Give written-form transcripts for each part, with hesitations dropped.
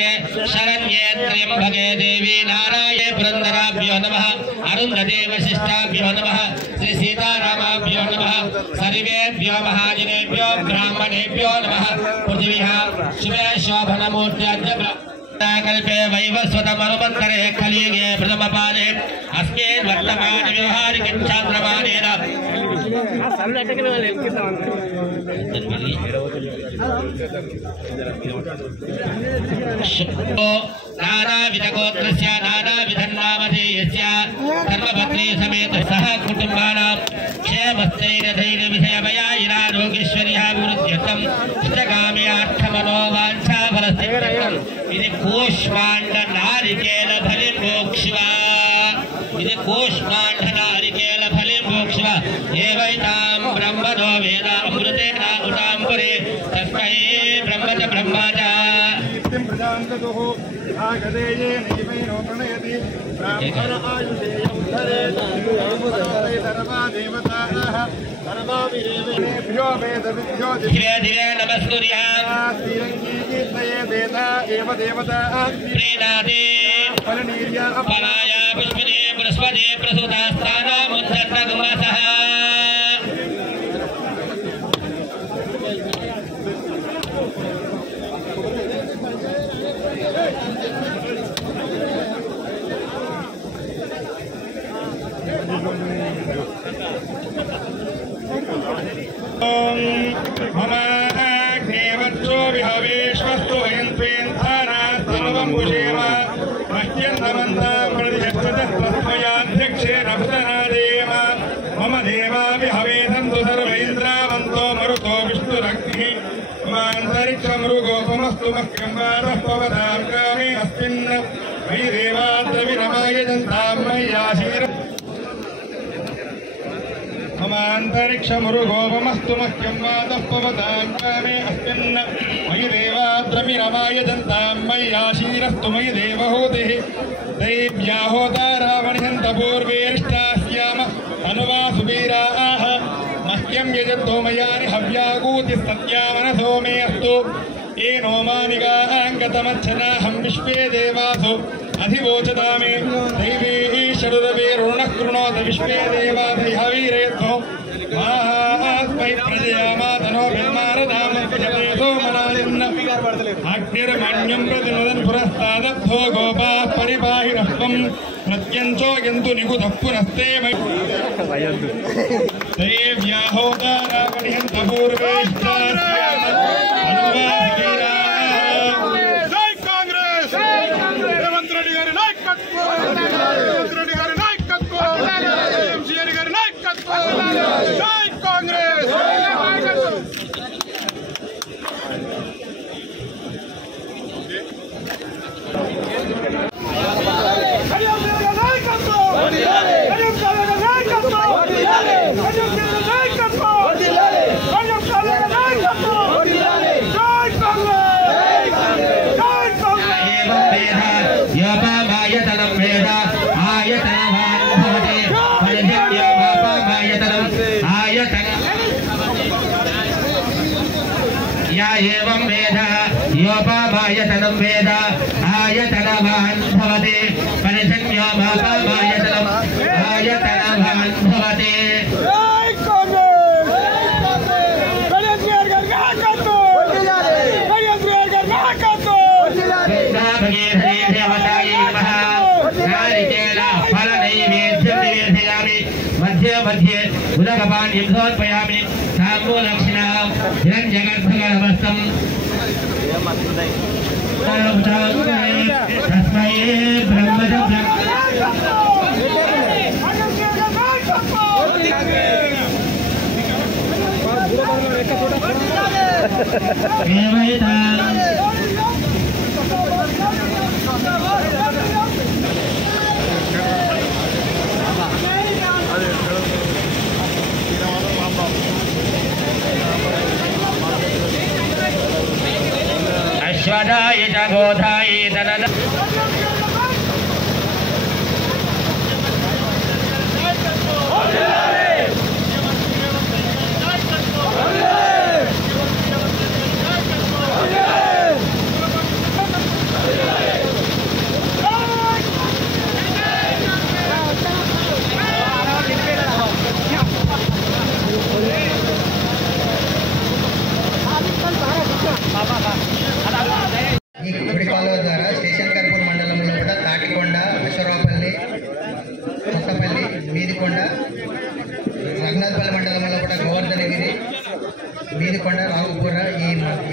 त्र्यंबके शरण्ये त्र्यंबके देवी नारायणे पुरंदराभ्यो नमः अरुंधते वशिष्ठाभ्यो नमः श्री सीतारामाभ्यो नमः सर्वेभ्यो महाजनेभ्यो ब्राह्मणेभ्यो नमः पृथिव्याः शिवे शोभनमूर्त्याद्य कल्पे वैवस्वतमनुमन्तरे कलियुगे प्रथमपादे अस्मिन् वर्तमाने व्यवहारिके चान्द्रमानेन नानाविधगोत्रस्य नानाविधन्नामधेयस्य धर्मपत्नी समेत सह कुटुम्बानां क्षेमस्थैर्यधैर्यविषयभयायिरारोगेश्वर्याभिवृद्ध्यर्थम् इष्टकाम्यार्थमनोवाञ्छाफलसिद्ध्यर्थम् इति कूष्माण्डनारिकेलफलिर्मोक्ष्वा इति कूष्माण्डनारिकेलफलिर्मोक्ष्वा एवैतां ब्रह्मणो वेद अमृतेन उदाम्बरे तस्मै ब्रह्म च ब्रह्मा च आगदेये नैवैनो प्रणयति ब्राह्मण आयुषेय उद्धरे धर्मा देवताः सर्वाभिरेवेभ्यो वेदविद्यो धीरे धीरे नमस्कुर्यात् श्रीरङ्गी कीर्तये देता एव देवताः प्रीणाति फलनीर्या फलाय पुष्पदे बृहस्पति प्रसूतास्तानामुद्धन्तगुमसः ममाग्नेवत्सो विहवेश्वस्तु वयन्त्वेन्थानास्तमवम्बुषेम मह्यन्तमन्तां प्रतिशक्षतस्त्वस्मयाध्यक्षेण भुतनादेम मम देवा विहवेदन्तु सर्व इन्द्रावन्तो मरुतो विष्णुरग्निः ममान्तरिक्षमृगोपमस्तु मह्यं वादः पवतां कामे अस्मिन् मयि देवाद्रविरमाय जन्तां मय्याशीर ममान्तरिक्षमरुगोपमस्तु मह्यं वादः पवतां कामे अस्मिन् मयि देवाद्रविरमाय जन्तां मय्याशीरस्तु मयि देवहूतिः दैव्याहोतारावणिहन्तपूर्वेष्टास्याम अनुवासुवीराः मह्यं यजन्तो मयानि हव्यागूतिः सत्यामनसो मे अस्तु येनो मानिगाङ्गतमच्छनाहं विश्वे देवासु अधिवोचतामे दैवी षडुरवेरुणः कृणोत विश्वे देवादैहवीरेत्थो मास्मै प्रजयामातनो बिन्मारदामजपयतो मनायन्न अग्निर्मण्यं प्रतिनुदन् पुरस्तादब्धो गोपाः परिपाहिनः त्वं प्रत्यञ्चो यन्तु निकुतः पुनस्ते दैव्याहोतारावणिहन्तपूर्वेष्टास्याम एवं वेद योपामायतनं वेद आयतनवान् भवति परिजन्यो मापामायतनं आयतनवान् भवति मध्ये मध्ये उदकपानीं समर्पयामि ताम्बूलक्षिणां हिरण्यगर्भगर्भस्थं तस्मै ब्रह्मजं अश्वदाय च गोधाय तनद బూదికొండ రావుపూర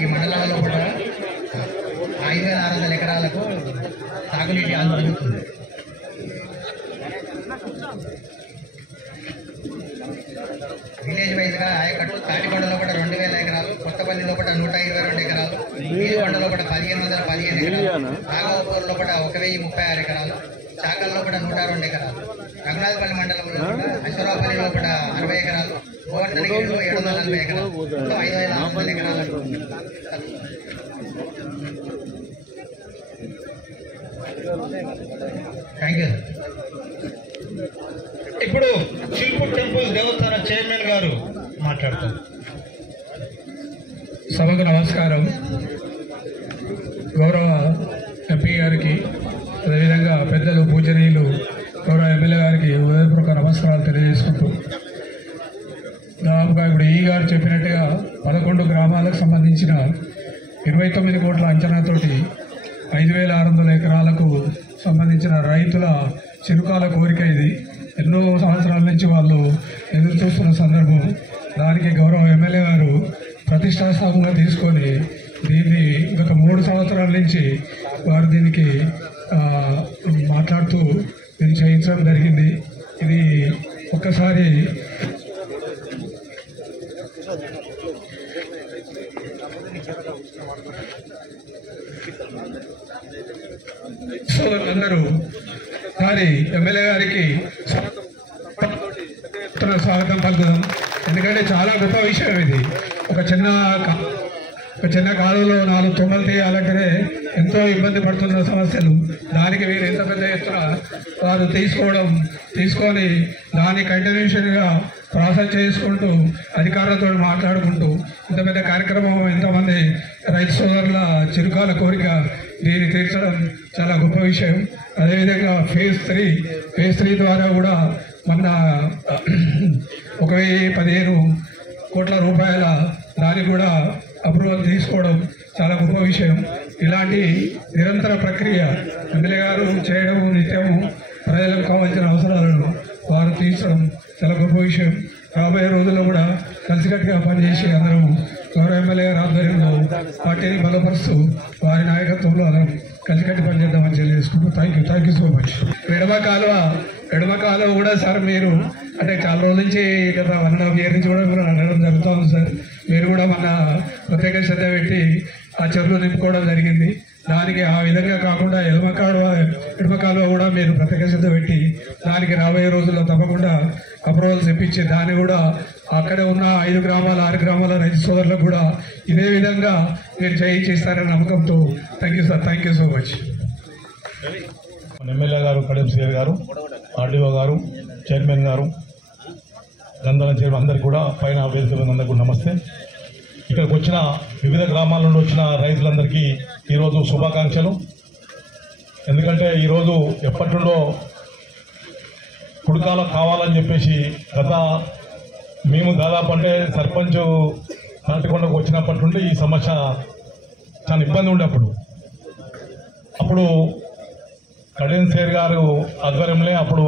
ఈ మండలాల్లో కూడా 5,600 ఎకరాలకు సాగునీటి అందుతుంది. విలేజ్ వైజ్గా ఆయకట్టు తాటికొండలో కూడా 2,000 ఎకరాలు, కొత్తపల్లిలో కూడా 122 ఎకరాలు, నీలికొండలో కూడా 1,515 ఎకరాలు, నాగవపూర్లో కూడా 1,036 ఎకరాలు, చాకల్లో కూడా 102 ఎకరాలు, రఘునాథపల్లి మండలంలో కూడా అశ్వరాపల్లిలో కూడా 60 ఎకరాలు, గోవర్ధనగిరిలో 740 ఎకరాలు, 5,600 ఎకరాలు. Thank you. ఇప్పుడు చిల్పూర్ టెంపుల్ దేవస్థాన చైర్మన్ గారు మాట్లాడతారు. సభకు నమస్కారం. గౌరవ ఎంపీ గారికి, అదేవిధంగా పెద్దలు పూజనీయులు గౌరవ ఎమ్మెల్యే గారికి హృదయపూర్వక నమస్కారాలు తెలియజేసుకుంటూ, దాదాపుగా ఇప్పుడు ఈ గారు చెప్పినట్టుగా 11 గ్రామాలకు సంబంధించిన 29 కోట్ల అంచనాతోటి 5,600 ఎకరాలకు సంబంధించిన రైతుల చిరుకాల కోరిక ఇది. ఎన్నో సంవత్సరాల నుంచి వాళ్ళు ఎదురు చూస్తున్న సందర్భం. దానికి గౌరవ ఎమ్మెల్యే గారు ప్రతిష్టాత్మకంగా తీసుకొని దీన్ని గత 3 సంవత్సరాల నుంచి వారు దీనికి మాట్లాడుతూ దీన్ని చేయించడం జరిగింది. ఇది ఒక్కసారి సోదరులందరూ సారి ఎమ్మెల్యే గారికి స్వాగతం పలుకుదాం. ఎందుకంటే చాలా గొప్ప విషయం ఇది. ఒక చిన్న కాలంలో 4 తొమ్మలు తీయాలంటే ఎంతో ఇబ్బంది పడుతున్న సమస్యలు, దానికి వీరు ఎంత పెద్ద ఎత్తున వారు తీసుకొని దాని కంటిన్యూషన్గా ప్రాసెస్ చేసుకుంటూ అధికారులతో మాట్లాడుకుంటూ ఇంత పెద్ద కార్యక్రమం, ఎంతమంది రైతు సోదరుల చిరుకాల కోరిక దీన్ని తీర్చడం చాలా గొప్ప విషయం. అదేవిధంగా ఫేజ్ 3 ద్వారా కూడా మన 1,015 కోట్ల రూపాయల దానికి కూడా అప్రూవల్ తీసుకోవడం చాలా గొప్ప విషయం. ఇలాంటి నిరంతర ప్రక్రియ ఎమ్మెల్యే గారు చేయడం, నిత్యము ప్రజలకు కావాల్సిన అవసరాలను వారు తీర్చడం చాలా గొప్ప విషయం. రాబోయే రోజుల్లో కూడా కలిసికట్టుగా పనిచేసి అందరం గౌరవ ఎమ్మెల్యే గారి ఆధ్వర్యంలో పార్టీని బలపరుస్తూ వారి నాయకత్వంలో అందరం కలిసికట్టి పనిచేద్దామని తెలియజేసుకుంటూ థ్యాంక్ యూ సో మచ్. ఎడమ కాలువ కూడా సార్ మీరు అంటే చాలా రోజుల నుంచి గత 1.5 year నుంచి కూడా మీరు అడగడం జరుగుతూ ఉంది సార్. మీరు కూడా మన ప్రత్యేక శ్రద్ధ పెట్టి ఆ చెరువులు నింపుకోవడం జరిగింది. దానికి ఆ విధంగా కాకుండా ఎడమ కాలువ కూడా మీరు ప్రత్యేక శ్రద్ధ పెట్టి దానికి రాబోయే రోజుల్లో తప్పకుండా అప్రూవల్స్ ఇప్పించి దాన్ని కూడా అక్కడే ఉన్న 5 గ్రామాల 6 గ్రామాల రైతు సోదరులకు కూడా ఇదే విధంగా మీరు చేయిస్తారనే నమ్మకంతో thank you so much. MLA గారు, కడియం సిఆర్ గారు, ఆర్డీఓ గారు, చైర్మన్ గారు, గంధన చైర్మన్ అందరికీ కూడా, పైన వేదిక అందరికీ కూడా నమస్తే. ఇక్కడికి వచ్చిన వివిధ గ్రామాల నుండి వచ్చిన రైతులందరికీ ఈరోజు శుభాకాంక్షలు. ఎందుకంటే ఈరోజు ఎప్పటి నుండో కుడికాల కావాలని చెప్పేసి మేము దాదాపు అంటే సర్పంచ్ తాటికొండకు వచ్చినప్పటి నుండి ఈ సమస్య చాలా ఇబ్బంది ఉండే. అప్పుడు కడియం సేర్ గారు ఆధ్వర్యంలో అప్పుడు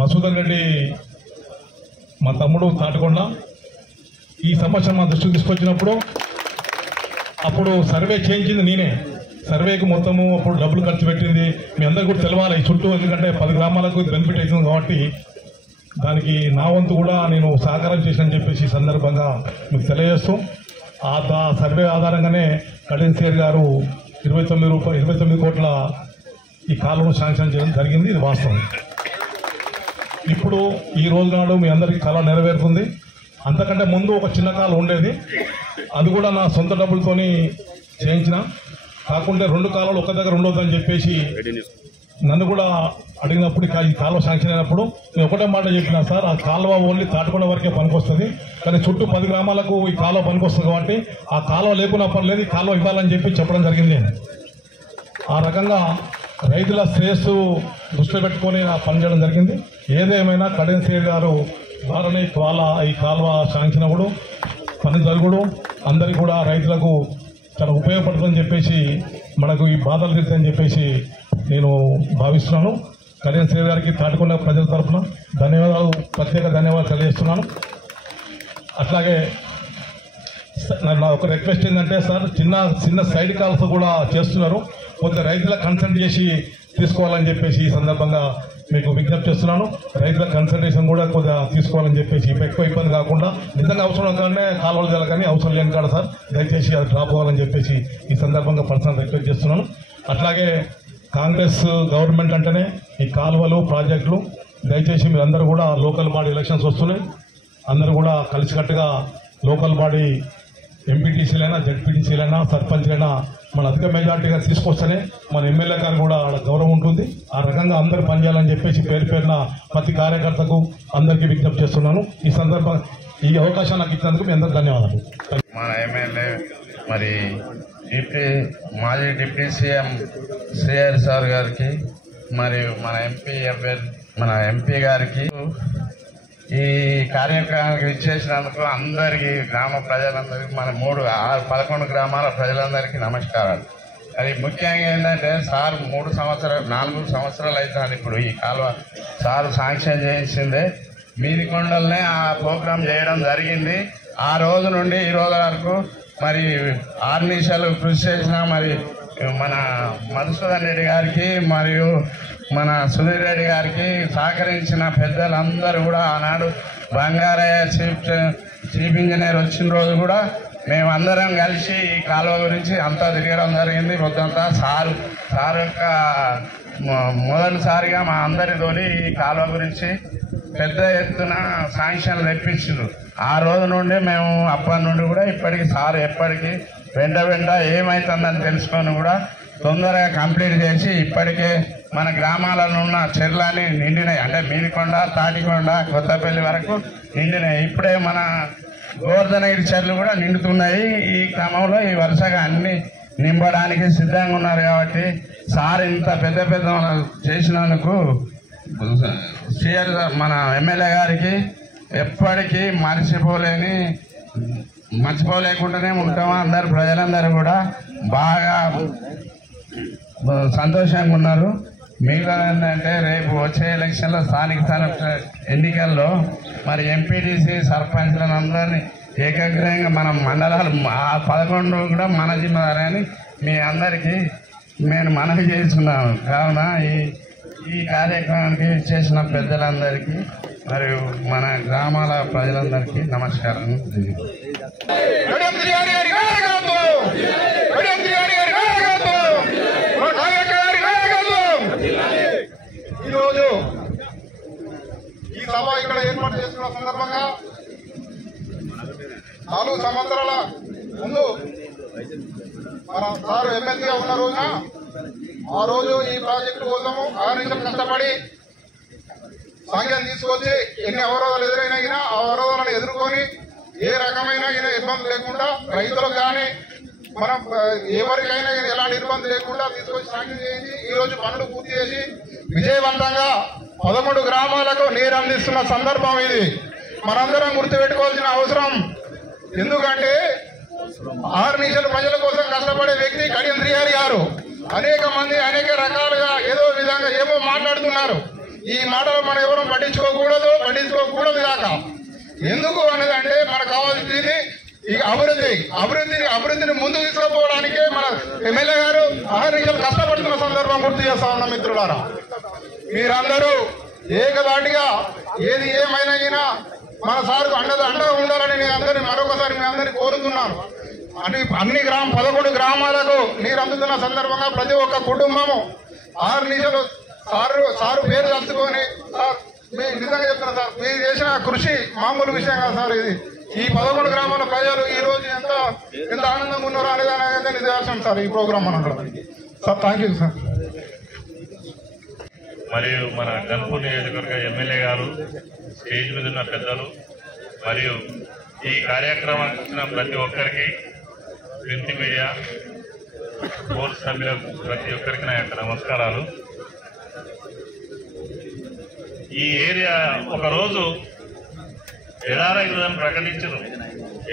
మసూదన్ రెడ్డి మా తమ్ముడు తాటికొండ ఈ సమస్య మా దృష్టికి తీసుకొచ్చినప్పుడు అప్పుడు సర్వే చేయించింది నేనే. సర్వేకి మొత్తము అప్పుడు డబ్బులు ఖర్చు పెట్టింది మీ అందరికీ కూడా తెలవాలి ఈ చుట్టూ. ఎందుకంటే 10 గ్రామాలకు బెనిఫిట్ అవుతుంది కాబట్టి దానికి నా వంతు కూడా నేను సహకారం చేశానని చెప్పేసి ఈ సందర్భంగా మీకు తెలియజేస్తూ ఆ సర్వే ఆధారంగానే కడియం సేర్ గారు 29 కోట్ల ఈ కాలువను శాంక్షన్ చేయడం జరిగింది. ఇది వాస్తవం. ఇప్పుడు ఈ రోజు నాడు మీ అందరికీ చాలా నెరవేరుతుంది. అంతకంటే ముందు ఒక చిన్న కాలువ ఉండేది, అది కూడా నా సొంత డబ్బులతోని చేయించిన. కాకుంటే 2 కాలువలు ఒక దగ్గర ఉండొద్దని చెప్పేసి నన్ను కూడా అడిగినప్పుడు ఈ కాలువ శాంక్షన్ అయినప్పుడు నేను ఒకటే మాట చెప్పినా, సార్ ఆ కాలువ ఓన్లీ తాటికొండ వరకే పనికొస్తుంది, కానీ చుట్టూ 10 గ్రామాలకు ఈ కాలువ పనికొస్తుంది కాబట్టి ఆ కాలువ లేకున్నా పర్లేదు, ఈ కాలువ ఇవ్వాలని చెప్పి చెప్పడం జరిగింది. ఆ రకంగా రైతుల శ్రేయస్సు దృష్టిలో పెట్టుకొని పనిచేయడం జరిగింది. ఏదేమైనా కడియం సేర్ గారు ద్వారానే ఈ కాలువ శాంక్షన్ అవ్వడం, పని జరుగుడు అందరికీ కూడా రైతులకు చాలా ఉపయోగపడుతుందని చెప్పేసి మనకు ఈ బాధలు తీరుతాయని చెప్పేసి నేను భావిస్తున్నాను. కడియం సేర్ గారికి తాటికొండ ప్రజల తరఫున ప్రత్యేక ధన్యవాదాలు తెలియజేస్తున్నాను. అట్లాగే నా ఒక రిక్వెస్ట్ ఏంటంటే సార్ చిన్న సైడ్ కాల్స్ కూడా చేస్తున్నారు, కొంత రైతులకు కన్సల్ట్ చేసి తీసుకోవాలని చెప్పేసి ఈ సందర్భంగా మీకు విజ్ఞప్తి చేస్తున్నాను. రైతుల కన్సల్టేషన్ కూడా కొద్దిగా తీసుకోవాలని చెప్పేసి ఎక్కువ ఇబ్బంది కాకుండా నిజంగా అవసరం కానీ కాలువలు చేయాలి కానీ అవసరం లేని కాదు సార్, దయచేసి అది డ్రాప్ అవ్వాలని చెప్పేసి ఈ సందర్భంగా పర్సనల్ రిక్వెస్ట్ చేస్తున్నాను. అట్లాగే కాంగ్రెస్ గవర్నమెంట్ అంటేనే ఈ కాలువలు ప్రాజెక్టులు, దయచేసి మీరందరూ కూడా లోకల్ బాడీ ఎలక్షన్స్ వస్తున్నాయి, అందరూ కూడా కలిసికట్టుగా లోకల్ బాడీ ఎంపీటీసీలైనా జెడ్పీటీసీలైనా సర్పంచ్లైనా మన అధిక మెజార్టీగా తీసుకొస్తేనే మన ఎమ్మెల్యే గారు కూడా గౌరవం ఉంటుంది. ఆ రకంగా అందరూ పనిచేయాలని చెప్పేసి పేరున ప్రతి కార్యకర్తకు అందరికీ విజ్ఞప్తి చేస్తున్నాను. ఈ సందర్భంగా ఈ అవకాశం నాకు ఇచ్చినందుకు మీ అందరికీ ధన్యవాదాలు. మన ఎమ్మెల్యే మరి మాజీ డిప్యూటీ సీఎం శ్రీహరి సార్ గారికి మరియు మన ఎంపీ గారికి ఈ కార్యక్రమానికి ఇచ్చేసినందుకు అందరికీ గ్రామ ప్రజలందరికీ మన 11 గ్రామాల ప్రజలందరికీ నమస్కారాలు. అది ముఖ్యంగా ఏంటంటే సార్ 4 సంవత్సరాలు అవుతుంది ఇప్పుడు ఈ కాలువ సార్ శాంక్షన్ చేయించిందే మీదికొండలనే ఆ ప్రోగ్రాం చేయడం జరిగింది. ఆ రోజు నుండి ఈ రోజు వరకు మరి 6 నిమిషాలు కృషి చేసిన మరి మన మధుసూదన్ రెడ్డి గారికి మరియు మన సుధీర్ రెడ్డి గారికి సహకరించిన పెద్దలందరూ కూడా ఆనాడు బంగారయ్య చీఫ్ ఇంజనీర్ వచ్చిన రోజు కూడా మేమందరం కలిసి ఈ కాలువ గురించి అంతా తిరగడం జరిగింది. మొత్తంతా సార్ యొక్క మొదటిసారిగా మా అందరితోని ఈ కాలువ గురించి పెద్ద ఎత్తున శాంక్షన్లు తెప్పించారు. ఆ రోజు నుండి మేము అప్పటి నుండి కూడా ఇప్పటికి సార్ ఎప్పటికీ వెంట ఏమవుతుందని తెలుసుకొని కూడా తొందరగా కంప్లీట్ చేసి ఇప్పటికే మన గ్రామాలలో ఉన్న చెర్లని నిండినాయి. అంటే మీదికొండ, తాటికొండ, కొత్తపల్లి వరకు నిండినాయి. ఇప్పుడే మన గోవర్ధనగిరి చెర్లు కూడా నిండుతున్నాయి. ఈ క్రమంలో ఈ వరుసగా అన్ని నింపడానికి సిద్ధంగా ఉన్నారు. కాబట్టి సార్ ఇంత పెద్ద చేసినందుకు మన ఎమ్మెల్యే గారికి ఎప్పటికీ మర్చిపోలేకుండానే ఉంటాము. అందరు ప్రజలందరూ కూడా బాగా సంతోషంగా ఉన్నారు. మిగతా ఏంటంటే రేపు వచ్చే ఎలక్షన్లో స్థానిక ఎన్నికల్లో మరి ఎంపీటీసీ సర్పంచ్లను అందరినీ ఏకాగ్రంగా మన మండలాలు 11 కూడా మన జిమ్మదారి అని మీ అందరికీ నేను మనవి చేస్తున్నాను. కావున ఈ కార్యక్రమానికి చేసిన పెద్దలందరికీ మరియు మన గ్రామాల ప్రజలందరికీ నమస్కారం. ఈరోజు ఈ సభ ఇక్కడ ఏర్పాటు చేసుకున్న సందర్భంగా 4 సంవత్సరాల ముందు మన సార్ ఎమ్మెల్యేగా ఉన్న రోజున ఆ రోజు ఈ ప్రాజెక్టు కోసము ఆర్నిషం కష్టపడి సాంఖ్యం తీసుకొచ్చి ఎన్ని అవరోధాలు ఎదురైనా ఆ అవరోధాలను ఎదుర్కొని ఏ రకమైన ఇబ్బంది లేకుండా రైతులకు కానీ మనం ఎవరికైనా ఎలాంటి ఇబ్బంది లేకుండా తీసుకొచ్చి సాంక్షన్ చేయించి ఈ రోజు పనులు పూర్తి చేసి విజయవంతంగా 11 గ్రామాలకు నీరు అందిస్తున్న సందర్భం ఇది. మనందరం గుర్తుపెట్టుకోవాల్సిన అవసరం. ఎందుకంటే 6 నిమిషాల ప్రజల కోసం కష్టపడే వ్యక్తి కడియం శ్రీహరి గారు. అనేక మంది అనేక రకాలుగా ఏదో విధంగా ఏమో మాట్లాడుతున్నారు. ఈ మాటలు మనం ఎవరు పట్టించుకోకూడదు కాక. ఎందుకు అనేదంటే మనకు కావాల్సింది ఈ అభివృద్ధిని ముందుకు తీసుకుపోవడానికే మన ఎమ్మెల్యే గారు 6 నిమిషాలు కష్టపడుతున్న సందర్భం గుర్తు చేస్తా ఉన్నాం. మిత్రులారా, మీరందరూ ఏకదాటిగా ఏది ఏమైనా మన సార్కు అండగా ఉండాలని నేను అందరినీ మరొకసారి మీ అందరినీ కోరుతున్నాను. అన్ని 11 గ్రామాలకు నీరు అందుతున్న సందర్భంగా ప్రతి ఒక్క కుటుంబము 6 నిమిషాలు సారు పేరు తలుచుకొని సార్ నిజంగా చెప్తున్నా సార్, మీరు చేసిన కృషి మామూలు విషయం కాదు సార్. ఇది ఈ 11 గ్రామాల ప్రజలు ఈ రోజు ఎంత ఆనందంగా ఉన్నారో అనేది నిదర్శనం సార్ ఈ ప్రోగ్రామ్ అనడం సార్. Thank you sir. మరియు మన గన్పూర్ నియోజకవర్గ ఎమ్మెల్యే గారు, స్టేజ్ మీద ఉన్న పెద్దలు మరియు ఈ కార్యక్రమానికి వచ్చిన ప్రతి ఒక్కరికి, ప్రింట్ మీడియా, బోర్డు సభ్యులకు ప్రతి ఒక్కరికి నా యొక్క నమస్కారాలు. ఈ ఏరియా ఒకరోజు ఎడారైతుందని ప్రకటించరు.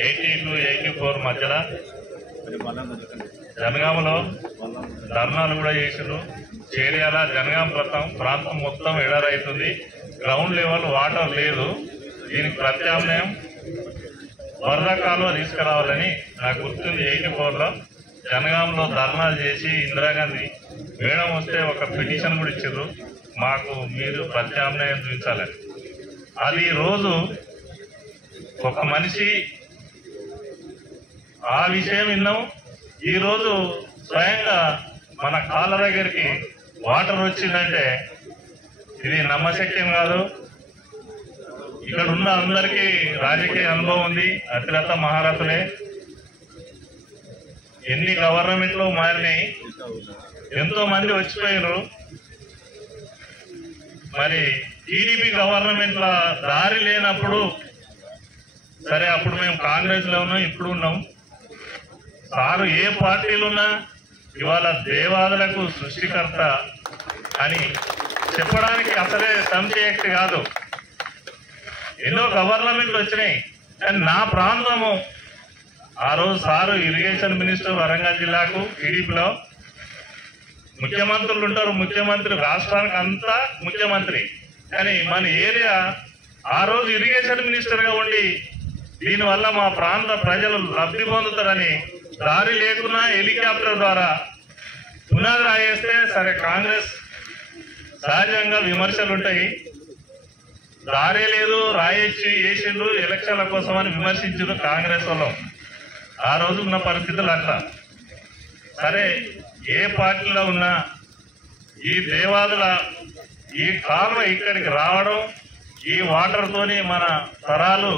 80 to 84 మధ్యలో జనగామలో ధర్నాలు కూడా చేసారు. చేరియాల జనగాం ప్రాంతం మొత్తం ఎడారైతుంది. గ్రౌండ్ లెవెల్ వాటర్ లేదు. దీనికి ప్రత్యామ్నాయం వరద కాలువ తీసుకురావాలని నాకు గుర్తుంది. 84లో జనగాంలో ధర్నాలు చేసి ఇందిరాగాంధీ మేడం వస్తే ఒక పిటిషన్ కూడా ఇచ్చారు, మాకు మీరు ప్రత్యామ్నాయం చూపించాలని. అది రోజు ఒక మనిషి ఆ విషయం విన్నాం. ఈరోజు స్వయంగా మన కాళ్ళ దగ్గరికి వాటర్ వచ్చిందంటే ఇది నమ్మశక్యం కాదు. ఇక్కడ ఉన్న అందరికీ రాజకీయ అనుభవం ఉంది, అతిరథ మహారథులే. ఎన్ని గవర్నమెంట్లు మారినాయి, ఎంతో మంది వచ్చిపోయారు. మరి టీడీపీ గవర్నమెంట్ల దారి లేనప్పుడు సరే, అప్పుడు మేము కాంగ్రెస్ లో ఉన్నాం, ఇప్పుడు ఉన్నాం. సారు ఏ పార్టీలు ఉన్నా ఇవాళ దేవాదులకు సృష్టికర్త అని చెప్పడానికి అసలే సంశయక్తి కాదు. ఎన్నో గవర్నమెంట్లు వచ్చినాయి, కానీ నా ప్రాంతము ఆ రోజు సారు ఇరిగేషన్ మినిస్టర్ వరంగల్ జిల్లాకు టీడీపీలో ముఖ్యమంత్రులు ఉంటారు, ముఖ్యమంత్రి రాష్ట్రానికి అంతా ముఖ్యమంత్రి, కానీ మన ఏరియా ఆ రోజు ఇరిగేషన్ మినిస్టర్ గా ఉండి దీనివల్ల మా ప్రాంత ప్రజలు లబ్ధి పొందుతారని దారి లేకున్నా హెలికాప్టర్ ద్వారా పునాది రాయేస్తే సరే, కాంగ్రెస్ సహజంగా విమర్శలు ఉంటాయి. దారే లేదు, రాయేసి వేసిండ్రు ఎలక్షన్ల కోసం అని విమర్శించారు కాంగ్రెస్ వాళ్ళు. ఆ రోజు ఉన్న పరిస్థితులు అట్లా. సరే, ఏ పార్టీలో ఉన్నా ఈ దేవాదుల ఈ కాలువ ఇక్కడికి రావడం, ఈ వాటర్ తోని మన తరాలు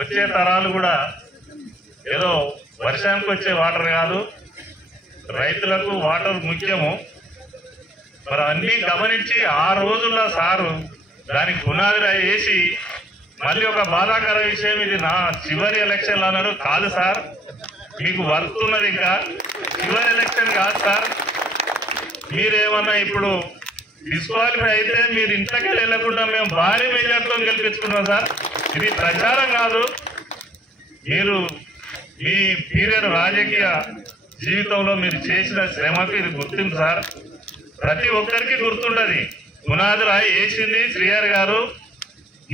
వచ్చే తరాలు కూడా ఏదో వర్షానికి వచ్చే వాటర్ కాదు, రైతులకు వాటర్ ముఖ్యము. మరి అన్ని గమనించి ఆ రోజుల్లో సారు దానికి పునాది వేసి మళ్ళీ ఒక బాధాకర విషయం, ఇది నా చివరి ఎలక్షన్లు అన్నాడు. కాదు సార్, మీకు వర్క్ ఉన్నది, ఇంకా చివరి ఎలక్షన్ కాదు సార్. మీరేమన్నా ఇప్పుడు డిస్క్వాలిఫై అయితే మీరు ఇంట్లోకి వెళ్ళకుండా మేము భారీ మెజార్టీతో గెలిపించుకున్నాం సార్. ఇది ప్రచారం కాదు, మీరు మీ పీరియడ్ రాజకీయ జీవితంలో మీరు చేసిన శ్రమకు ఇది గుర్తింపు సార్. ప్రతి ఒక్కరికి గుర్తుంటది. పునాది రాయి వేసింది శ్రీహరి గారు,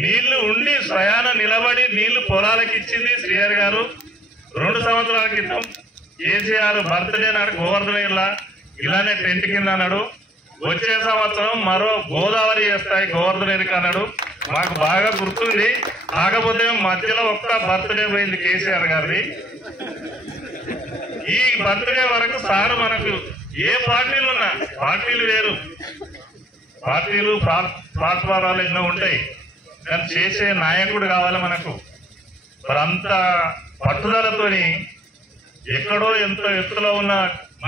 నీళ్లు ఉండి స్వయాన నిలబడి నీళ్లు పొలాలకు ఇచ్చింది శ్రీహరి గారు. 2 సంవత్సరాల క్రితం కేసీఆర్ బర్త్డే నాడు గోవర్ధన ఇలానే టెంట్ కింద అన్నాడు. వచ్చే సంవత్సరం మరో గోదావరి చేస్తాయి గోవర్ధన అన్నాడు. మాకు బాగా గుర్తుంది. కాకపోతే మధ్యలో ఒక్క బర్త్డే పోయింది కేసీఆర్ గారిది. ఈ బర్త్డే వరకు సార్ మనకు ఏ పార్టీలు ఉన్నా, పార్టీలు వేరు, పార్టీలు ప్లాట్ఫారాలు ఎన్నో ఉంటాయి, కానీ చేసే నాయకుడు కావాలి మనకు. మరి అంత పట్టుదలతోని ఎక్కడో ఎంతో ఎత్తులో ఉన్న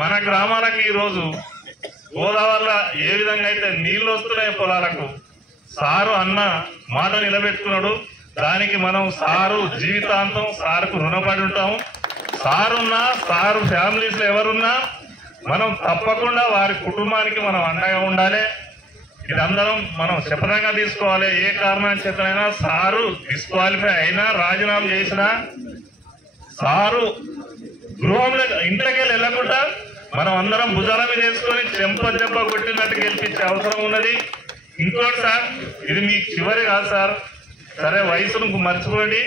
మన గ్రామాలకు ఈరోజు గోదావరిలో ఏ విధంగా అయితే నీళ్లు వస్తున్నాయి పొలాలకు, సారు అన్న మాట నిలబెట్టుకున్నాడు. దానికి మనం సారు జీవితాంతం సారుకు రుణపడి ఉంటాము. సారున్నా, సారు ఫ్యామిలీస్ లో ఎవరున్నా మనం తప్పకుండా వారి కుటుంబానికి మనం అండగా ఉండాలి. ఇది అందరం మనం శపథంగా తీసుకోవాలి. ఏ కారణం చేతనైనా సారు డిస్క్వాలిఫై అయినా, రాజీనామా చేసినా, సారు గృహంలో ఇంట్లోకి వెళ్ళకుండా మనం అందరం భుజాల మీద వేసుకొని చెంప కొట్టినట్టు గెలిపించే అవసరం ఉన్నది. ఇంకోటి సార్, ఇది మీకు చివరి కాదు సార్. సరే, వయసును మర్చిపోండి.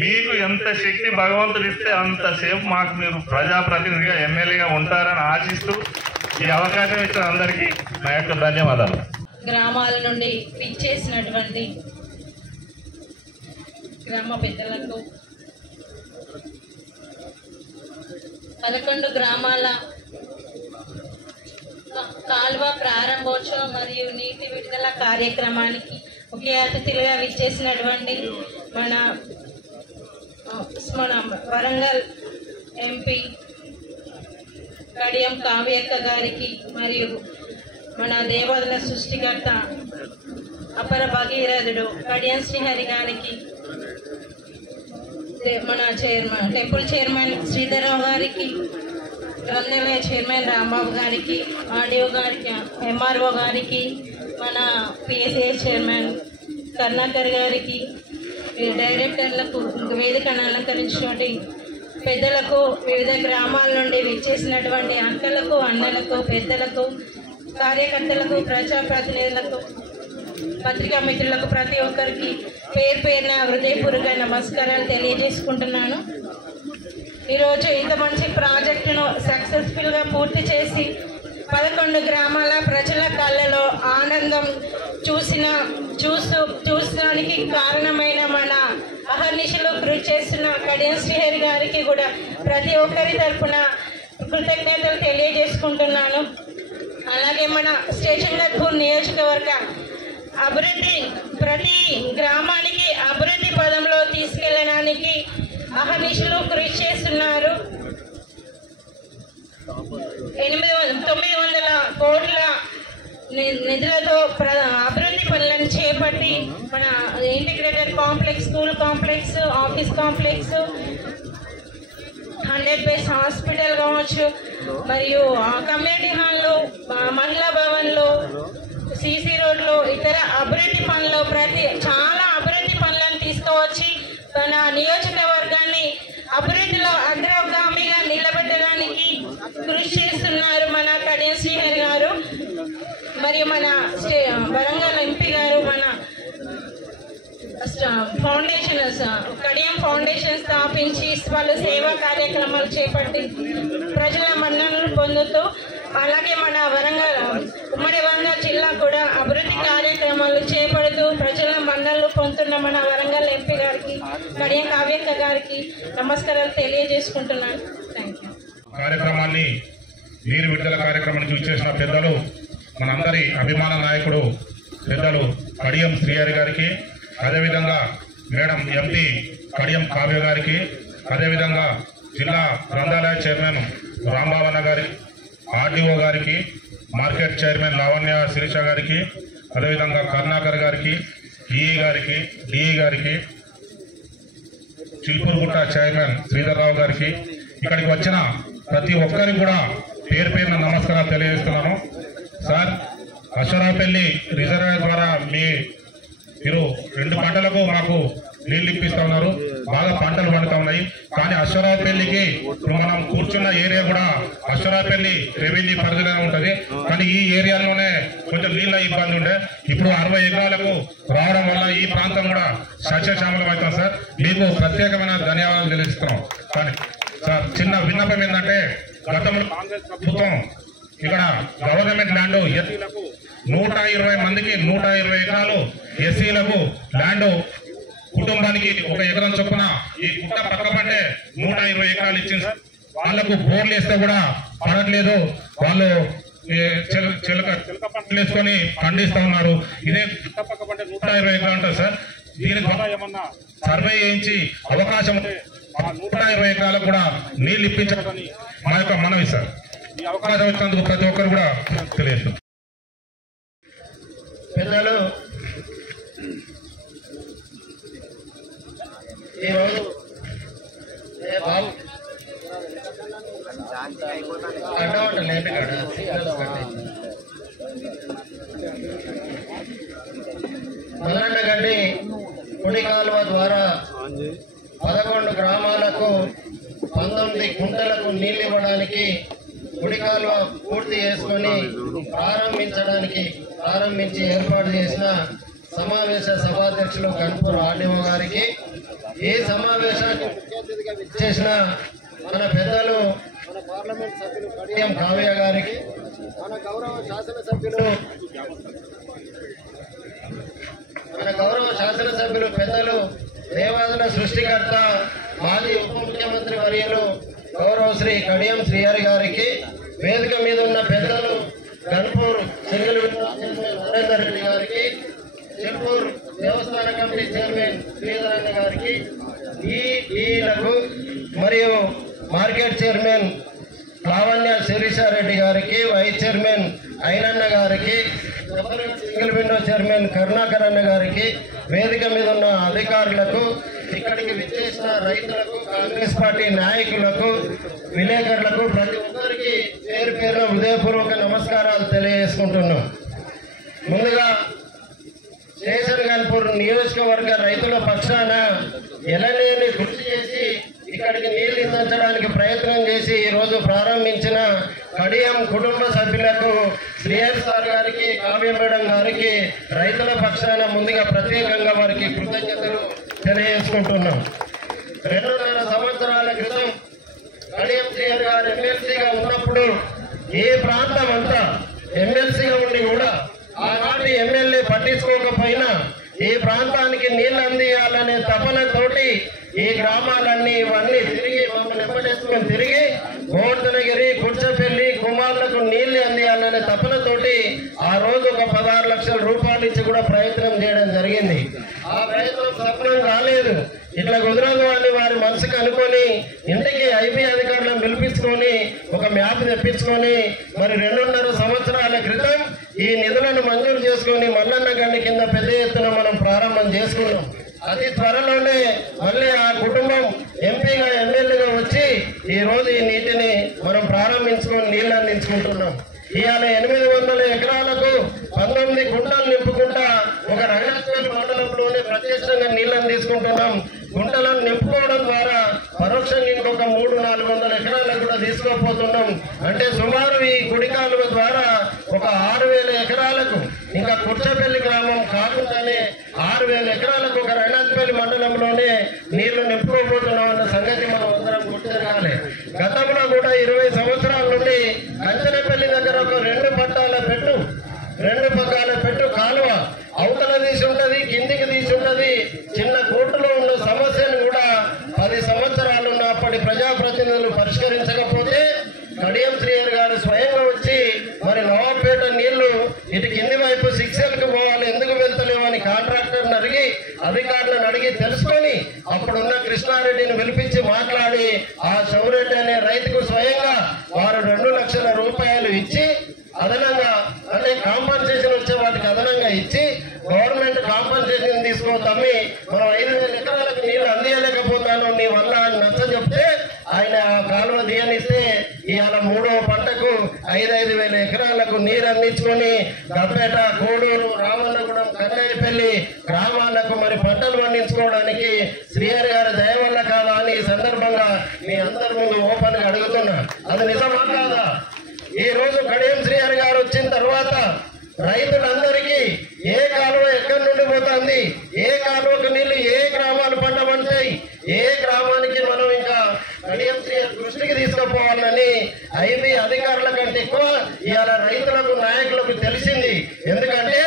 మీకు ఎంత శక్తి భగవంతుడు ఇస్తే అంతసేపు మాకు మీరు ప్రజాప్రతినిధిగా ఎమ్మెల్యేగా ఉంటారని ఆశిస్తూ ఈ అవకాశం ఇచ్చిన అందరికీ నా యొక్క ధన్యవాదాలు. గ్రామాల నుండి పిచ్చేసినటువంటి గ్రామ పెద్దలకు, 11 గ్రామాల కాల్వ ప్రారంభోత్సవం మరియు నీటి విడుదల కార్యక్రమానికి ముఖ్య అతిథులుగా విచ్చేసినటువంటి మన వరంగల్ ఎంపీ కడియం కావ్యక్క గారికి, మరియు మన దేవాదుల సృష్టికర్త అపర భగీరథుడు కడియం శ్రీహరి గారికి, మన టెంపుల్ చైర్మన్ శ్రీధర్రావు గారికి, గ్రంథాలయ చైర్మన్ రాంబాబు గారికి, ఆర్డీఓ గారికి, ఎంఆర్ఓ గారికి, మన పిఎస్ఏ చైర్మన్ కర్ణాకర్ గారికి, డైరెక్టర్లకు, వేదికను అలంకరించినటువంటి పెద్దలకు, వివిధ గ్రామాల నుండి విచ్చేసినటువంటి అంకలకు, అన్నలకు, పెద్దలకు, కార్యకర్తలకు, ప్రజాప్రతినిధులకు పత్రికా మిత్రులకు ప్రతి ఒక్కరికి పేరు పేరున హృదయపూర్వక నమస్కారాలు తెలియజేసుకుంటున్నాను. ఈరోజు ఇంత మంచి ప్రాజెక్టును సక్సెస్ఫుల్గా పూర్తి చేసి 11 గ్రామాల ప్రజల కళ్ళలో ఆనందం చూసడానికి కారణమైన మన అహర్నిశలు కృషి చేస్తున్న కడియం శ్రీహరి గారికి కూడా ప్రతి ఒక్కరి తరఫున కృతజ్ఞతలు తెలియజేసుకుంటున్నాను. అలాగే మన స్టేషన్ గన్పూర్ నియోజకవర్గ అభివృద్ధి ప్రతి గ్రామానికి అభివృద్ధి పదంలో తీసుకెళ్ళడానికి అహర్నిశలు కృషి చేస్తున్నారు. 900 కోట్ల నిధులతో అభివృద్ధి పనులను చేపట్టి మన integrated complex, school complex, office complex, 100 beds hospital కావచ్చు, మరియు కమ్యూనిటీ హాల్లో, మహిళా భవన్లో, సీసీ రోడ్లో, ఇతర అభివృద్ధి పనులు చాలా అభివృద్ధి పనులను తీసుకువచ్చి మన నియోజకవర్గాన్ని అభివృద్ధిలో అగ్రగామిగా నిలబెట్టడానికి కృషి చేస్తున్నారు మన కడియం శ్రీహరి గారు. మరియు మన వరంగల్ ఎంపీ గారు మన ఫౌండేషన్ కడియం ఫౌండేషన్ స్థాపించి వాళ్ళు సేవా కార్యక్రమాలు చేపట్టి ప్రజల మన్ననలు పొందుతూ, అలాగే మన ఉమ్మడి వరంగల్ జిల్లా కూడా అభివృద్ధి కార్యక్రమాలు చేపడుతూ ప్రజల మన్ననలు పొందుతున్న మన వరంగల్ ఎంపీ గారికి, కడియం కావ్యక్క గారికి నమస్కారాలు తెలియజేసుకుంటున్నాను. Thank you. కార్యక్రమాన్ని నీరు విడుదల కార్యక్రమాన్ని చూసి చేసిన పెద్దలు, మనందరి అభిమాన నాయకుడు పెద్దలు కడియం శ్రీహరి గారికి, అదేవిధంగా మేడం ఎంపీ కడియం కావ్య గారికి, అదేవిధంగా జిల్లా గ్రంథాలయ చైర్మన్ రాంబాబన్న గారికి, ఆర్డీఓ గారికి, మార్కెట్ చైర్మన్ లావణ్య శిరీష గారికి, అదేవిధంగా కరుణాకర్ గారికి, ఈఈ గారికి, డిఈ గారికి, చిల్పూర్గుట్ట చైర్మన్ శ్రీధర్రావు గారికి, ఇక్కడికి వచ్చిన ప్రతి ఒక్కరికి కూడా పేరు పేరున నమస్కారాలు తెలియజేస్తున్నాను. సార్, అశ్వరావుపల్లి రిజర్వాయర్ ద్వారా మీరు 2 పంటలకు మాకు నీళ్లు ఇప్పిస్తా ఉన్నారు. బాగా పంటలు పండుతా ఉన్నాయి. కానీ అశ్వరావుపల్లికి ఇప్పుడు మనం కూర్చున్న ఏరియా కూడా అశ్వరావుపల్లి రెవెన్యూ పరిధిలోనే ఉంటుంది. కానీ ఈ ఏరియాలోనే కొంచెం నీళ్ళ ఇబ్బంది ఉండే. ఇప్పుడు 60 ఎకరాలకు రావడం వల్ల ఈ ప్రాంతం కూడా సస్యశ్యామలం అవుతాం. సార్, మీకు ప్రత్యేకమైన ధన్యవాదాలు తెలియజేస్తున్నాం. కానీ సార్, చిన్న విన్నపం ఏంటంటే, గతంలో కాంగ్రెస్ ప్రభుత్వం ఇక్కడ గవర్నమెంట్ ల్యాండ్ ఎస్సీలకు 120 మందికి 120 ఎకరాలు ఎస్సీలకు ల్యాండ్ కుటుంబానికి 1 ఎకరం చొప్పున ఈ గుట్ట పక్క పంటే 120 ఎకరాలు ఇచ్చింది. వాళ్లకు బోర్లు వేస్తే కూడా పడట్లేదు. వాళ్ళు చిలక పంటలు వేసుకొని పండిస్తా ఉన్నారు. ఇదే గుట్ట పక్క పంటే 120 ఎకరాలు ఉంటుంది సార్. దీని ద్వారా ఏమన్నా సర్వే చేయించి అవకాశం 120 ఎకరాలకు కూడా నీళ్లు ఇప్పించాలని మా యొక్క మనవి సార్. ఈ అవకాశం వచ్చినందుకు ప్రతి ఒక్కరు కూడా తెలియదు. పెద్దలు, ఈరోజు మల్లన్నగడ్డి కుడి కాలువ ద్వారా 11 గ్రామాలకు 19 గుంటలకు నీళ్లు ఇవ్వడానికి కుడి కాలువ పూర్తి చేసుకొని ప్రారంభించి ఏర్పాటు చేసిన సమావేశ సభాధ్యక్షులు గన్పూర్ ఆర్డీఓ గారికి, ఈ సమావేశానికి ముఖ్య అతిథిగా విచ్చేసిన మన పెద్దలు మన పార్లమెంట్ సభ్యులు కడియం కావ్య గారికి, మన గౌరవ శాసనసభ్యులు పెద్దలు దేవాదుల సృష్టికర్త మాజీ ఉప ముఖ్యమంత్రి వర్యులు గౌరవ శ్రీ కడియం శ్రీహరి గారికి, వేదిక మీద ఉన్న పెద్దలు గన్పూర్ సింగిల్ నరేందర్ రెడ్డి గారికి, చిల్పూర్ దేవస్థాన కమిటీ చైర్మన్ శ్రీధరన్న గారికి, ఈలకు మరియు మార్కెట్ చైర్మన్ లావణ్య శిరీషారెడ్డి గారికి, వైస్ చైర్మన్ ఐనన్న గారికి, సింగిల్ విండో చైర్మన్ కరుణాకర్ అన్న గారికి, వేదిక మీద ఉన్న అధికారులకు, ఇక్కడికి విచ్చేసిన రైతులకు, కాంగ్రెస్ పార్టీ నాయకులకు, విలేకరులకు ప్రతి ఒక్కరికి పేరు పేరున హృదయపూర్వక నమస్కారాలు తెలియజేసుకుంటున్నాం. ముందుగా స్టేషన్ గన్పూర్ నియోజకవర్గ రైతుల పక్షాన ఎనలేని కృషి చేసి ఇక్కడికి నీళ్లు అందించడానికి ప్రయత్నం చేసి ఈరోజు ప్రారంభించిన కడియం కుటుంబ సభ్యులకు శ్రీహరి సార్ గారికి, కావ్య మేడం గారికి రైతుల పక్షాన ముందుగా ప్రత్యేకంగా వారికి కృతజ్ఞతలు తెలియజేసుకుంటున్నాం. 2.5 సంవత్సరాల క్రితం కడియం శ్రీహరి గారు ఎమ్మెల్సీగా ఉన్నప్పుడు ఏ ప్రాంతం అంతా ఎమ్మెల్సీగా ఉండి కూడా ఆనాటి ఎమ్మెల్యే పట్టించుకోకపోయినా ఈ ప్రాంతానికి నీళ్లు అందియాలనే తపనతోటి ఈ గ్రామాలన్నీ ఇవన్నీ తిరిగి మమ్మల్ని ఎప్పటిసుకొని తిరిగి గోవర్ధనగిరి, కుర్చపల్లి, కుమార్లకు నీళ్లు అందియాలనే తపనతోటి ఆ రోజు ఒక 16 లక్షల రూపాయలు ఇచ్చి కూడా ప్రయత్నం చేయడం జరిగింది. ఆ ప్రయత్నం సఫలం కాలేదు. ఇట్లా కుదరదు అని వారి మనసుకు అనుకొని ఇంటికి ఐబీ అధికారులను పిలిపించుకొని ఒక మ్యాప్ తెప్పించుకొని మరి 2.5 సంవత్సరాల క్రితం ఈ నిధులను మంజూరు చేసుకొని మల్లన్న గండి కింద పెద్ద ఎత్తున మనం ప్రారంభం చేసుకున్నాం. అతి త్వరలోనే మళ్ళీ ఆ కుటుంబం ఎంపీగా, ఎమ్మెల్యేగా వచ్చి ఈ రోజు ఈ నీటిని మనం ప్రారంభించుకొని నీళ్లు అందించుకుంటున్నాం. ఇవాళ 800 ఎకరాలకు 19 గుంటలు నింపుకుంటా ఒక రంగనాథపల్లి మండలంలోనే ప్రత్యక్షంగా నీళ్లను తీసుకుంటున్నాం. గుంటలను నింపుకోవడం ద్వారా పరోక్షంగా ఇంకొక 300-400 ఎకరాలకు కూడా తీసుకోపోతున్నాం. అంటే సుమారు ఈ కుడి కాలువ ద్వారా ఒక 6,000 ఎకరాలకు, ఇంకా కుర్చపల్లి గ్రామం కాకుండానే 6,000 ఎకరాలకు ఒక రంగనాథపల్లి మండలంలోనే నీళ్లు నింపుకోబోతున్నాం అన్న సంగతి మనం అందరం గుర్తిరగాలి. గతంలో కూడా 20 సంవత్సరాల నుండి కంచనపల్లి దగ్గర ఒక 2 పట్టాల పెట్టు కాలువ అవతల తీసి ఉంటది, కిందికి తీసి ఉంటది. చిన్న కోర్టులో ఉన్న సమస్యను కూడా 10 సంవత్సరాలు అప్పటి ప్రజాప్రతినిధులు పరిష్కరించకపోతే కడియం శ్రీహరి గారు స్వయంగా వచ్చి మరి నవాబ్పేట నీళ్లు ఇటు కింది వైపు 6Lకి పోవాలి, ఎందుకు వెళ్తలేవు అని కాంట్రాక్టర్ని అడిగి, అధికారులను అడిగి తెలుసుకొని అప్పుడున్న కృష్ణారెడ్డిని పిలిపించి మాట్లాడి ఆ శౌరెడ్డి అనే రైతుకు స్వయంగా వారు 2 లక్షల రూపాయలు ఇచ్చి అదనంగా, అంటే కాంపన్సేషన్ వచ్చే వాటికి అదనంగా ఇచ్చి గవర్నమెంట్ కాంపన్సేషన్ తీసుకోతమ్మి మనం 5,000 ఎకరాలకు నీళ్లు అందియలేకపోతాను నీ వల్ల అని నచ్చ చెప్తే ఆయన ఆ కాలువ తీయనిస్తే ఇవాళ 3వ పంటకు 5,000 ఎకరాలకు నీరు అందించుకొని గబ్బేట, కోడూరు, రామన్నగూడెం, కన్నయ్యపల్లి గ్రామాలకు మరి పంటలు పండించుకోవడానికి శ్రీహరి గారి దయ వల్ల కాదా అని ఈ సందర్భంగా మీ అందరి ముందు ఓపెన్ గా అడుగుతున్నా. అది నిజమా కాదా? ఈ రోజు కడియం శ్రీహరి గారు వచ్చిన తర్వాత రైతులందరికీ ఏ కాలువ ఎక్కడి నుండి పోతుంది, ఏ కాలువకు నీళ్లు ఏ గ్రామాలు పంట పండుతాయి, ఏ గ్రామానికి మనం ఇంకా కడియం శ్రీహరి దృష్టికి తీసుకుపోవాలని ఐబీ అధికారుల కంటే ఎక్కువ ఇవాళ రైతులకు, నాయకులకు తెలిసింది. ఎందుకంటే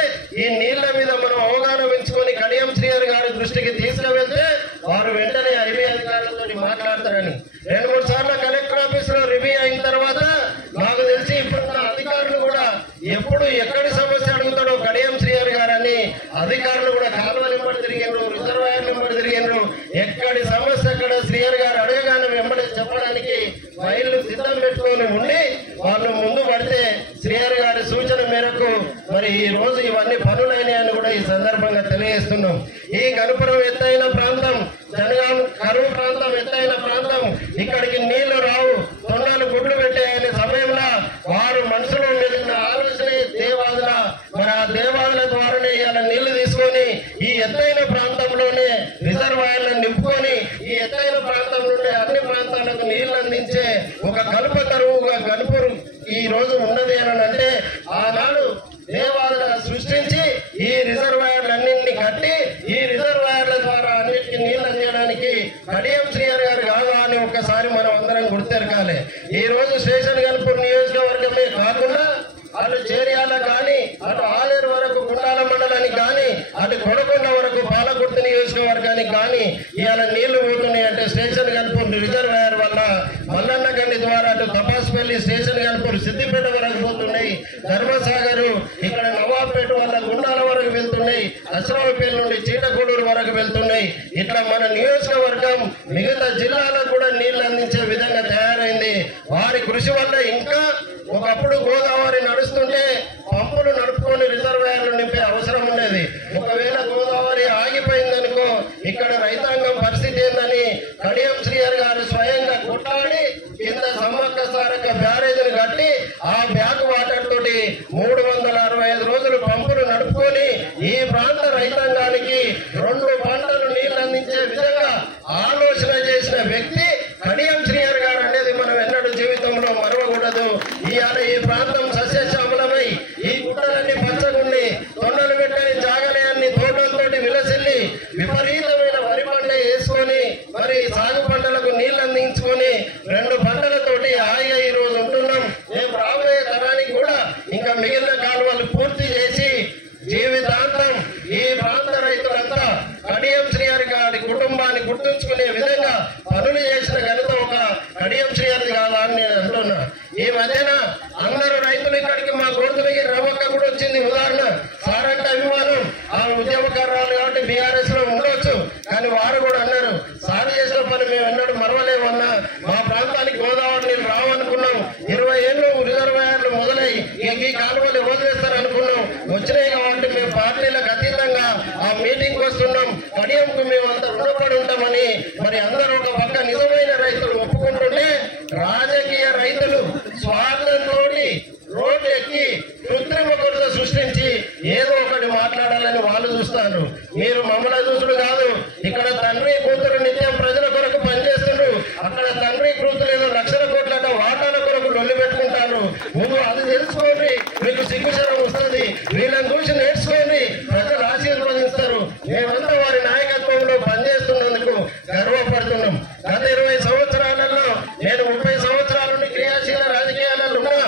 ఈ నీళ్ల మీద మనం అవగాహన పెంచుకొని కడియం శ్రీహరి గారి దృష్టికి తీసుకువెళ్తే వారు వెంటనే ఐబీ అధికారులతో మాట్లాడతారని 2-3 సార్లు కలెక్టర్ ఆఫీస్ లో రివ్యూ అయిన తర్వాత నాకు తెలిసి ఇప్పుడున్న అధికారులు కూడా ఎప్పుడు ఎక్కడి సమస్య అడుగుతాడో కడియం శ్రీహరి గారని అధికారులు కూడా కాలువ వెంబడి తిరిగినారు, రిజర్వాయర్ వెంబడి తిరిగినారు. ఎక్కడి సమస్య అక్కడ శ్రీహరి గారు అడగగానే వెంబడి చెప్పడానికి ఫైళ్లు సిద్ధం పెట్టుకొని ఉండి వాళ్ళు ముందు పడితే శ్రీహరి గారి సూచన మేరకు మరి ఈ రోజు ఇవన్నీ పనులైనాయని కూడా ఈ సందర్భంగా తెలియజేస్తున్నాం. ఈ గణపురం ఎత్తైన ప్రాంతం, జనగాం కరువు ప్రాంతం ఎత్తైన ప్రాంతం, ఇక్కడికి నీళ్లు రావు, తొండాలు గుడ్లు పెట్టాయనే సమయంలో వారు మనసులో మెదిలిన ఆలోచనే దేవాదుల, మరి ఆ దేవాదుల ద్వారానే ఇవాళ నీళ్లు తీసుకొని ఈ ఎత్తైన ప్రాంతంలోనే రిజర్వాయర్లను నింపుకొని ఈ ఎత్తైన ప్రాంతం నుండి అన్ని ప్రాంతాలకు నీళ్లు అందించే ఒక కల్పతరువుగా గణపురం ఈ రోజు ఉన్నది అని అంటే ఆనాడు దేవాదుల సృష్టించి ఈ రిజర్వాయర్లన్నింటినీ కట్టి ఈ రిజర్వాయర్ల ద్వారా అన్నిటికీ నీళ్లు అందించడానికి కడియం శ్రీహరి గారు కాదా అని ఒక్కసారి మనం అందరం గుర్తెరకాలి. ఈ రోజు స్టేషన్ గణపూర్ నియోజకవర్గమే కాకుండా అటు చేర్యాల కానీ, అటు ఆలేరు వరకు గుండాల మండలానికి కానీ, అటు కొడకొండ వరకు పాలకుర్తి నియోజకవర్గానికి కానీ ఇవాళ నీళ్లు పోతున్నాయి. అంటే స్టేషన్ గణపూర్ రిజర్వాయర్ వల్ల మల్లన్న గండి ద్వారా అటు తపాసుపల్లి, స్టేషన్ గణపూర్, సిద్దిపేట వరకు పోతున్నాయి. ధర్మసాగరు, ఇక్కడ నవాబ్పేట వల్ల గుండాల వరకు వెళ్తున్నాయి. అశ్రావుపల్లి నుండి చీటగూడూరు వరకు వెళ్తున్నాయి. ఇట్లా మన నియోజకవర్గం మిగతా జిల్లాలకు కూడా నీళ్లు అందించే విధంగా తయారైంది. వారి కృషి వల్ల ఇంకా ఒకప్పుడు గోదావరి నడుస్తుంటే పంపులు నడుపుకొని రిజర్వాయర్లు నింపే అవసరం ఉండేది. ఒకవేళ గోదావరి ఆగిపోయిందనుకో ఇక్కడ రైతాంగం పరిస్థితి ఏందని కడియం శ్రీహరి గారు స్వయంగా కొట్లాడి కింద సమ్మక్క సారక్క బ్యారేజీని కట్టి ఆ బ్యాక్ వాటర్ తోటి 365 రోజులు పంపులు నడుపుకొని ఈ ప్రాంత రైతాంగానికి 2 పంటలు నీళ్లు అందించే విధంగా ఆలోచన చేసిన వ్యక్తి కడియం శ్రీహరి గారు అనేది మనం ఎన్నడూ జీవితంలో మరవకూడదు. ఈ ఈ ప్రాంతం సస్యశ్యామలమై ఈ గుట్టలన్నీ పచ్చగుండి తొండలు పెట్టని జాగలయాన్ని తోటలతోటి విలసిల్లి విపరీతమైన వరి పంట వేసుకొని మరి సాగు పంటలకు నీళ్లు అందించుకొని 2 పంటలతోటి హాయిగా ఈ రోజు ఉంటున్నాం. మేము రాబోయే తరానికి కూడా ఇంకా మిగిలిన కాలువలు పూర్తి చేసి జీవితాంతం ఈ ప్రాంత రైతులంతా కడియం శ్రీహరి గారి కుటుంబాన్ని గుర్తుంచుకునే విధంగా పనులు చేసిన ఘనత ఒక కడియం శ్రీహరి కాదా అని నేను అంటున్నా. ఈ మధ్యన అందరూ రైతులు ఇక్కడికి మా గోడుతులకి రవక్క కూడా వచ్చింది. ఉదాహరణ సారంటే అభిమానం ఆ ఉద్యమకారులు కాబట్టి బీఆర్ఎస్ లో ఉండొచ్చు, కానీ వారు కూడా అన్నారు సార్ చేసిన పని మేము ఎన్నడూ మరవలేమన్నా. మా ప్రాంతానికి గోదావరి నీళ్ళు రావనుకున్నాం, 20 ఏళ్ళు రిజర్వాయర్లు మొదలై ఈ కాలువలు వదిలేస్తారు అనుకున్నాం. వచ్చినాయి కాబట్టి మేము పార్టీలకు అతీతంగా ఆ మీటింగ్ వస్తున్నాం. కడియంకు మేము అంత రుణపడి ఉంటామని మరి అందరూ ఒక పక్క నిజమైన రైతులు ఒప్పుకుంటుంటే రాజకీయ రైతులు స్వార్థంతో రోడ్డు ఎక్కి కృత్రిమ కొరత సృష్టించి ఏదో ఒకటి మాట్లాడాలని వాళ్ళు చూస్తారు. మీరు మమ్మల్ని చూసుడు కాదు, ఇక్కడ తండ్రి కూతురు నిత్యం ప్రజల కొరకు పనిచేస్తుండ్రు. అక్కడ తండ్రి కూతురు ఏదో లక్షల కోట్ల వాటాల కొరకు లొల్లి పెట్టుకుంటారు. నువ్వు అది తెలుసుకోండి, మీకు సిగ్గుశరం వస్తుంది. వీళ్ళని చూసి నేర్చుకోండి, ప్రజలు ఆశీర్వదిస్తారు. మేమంతా వారి నాయకత్వంలో పనిచేస్తున్నందుకు గర్వపడుతున్నాం. గత 20 సంవత్సరాలలో నేను 30 సంవత్సరాల నుండి క్రియాశీల రాజకీయాలలో ఉన్నా.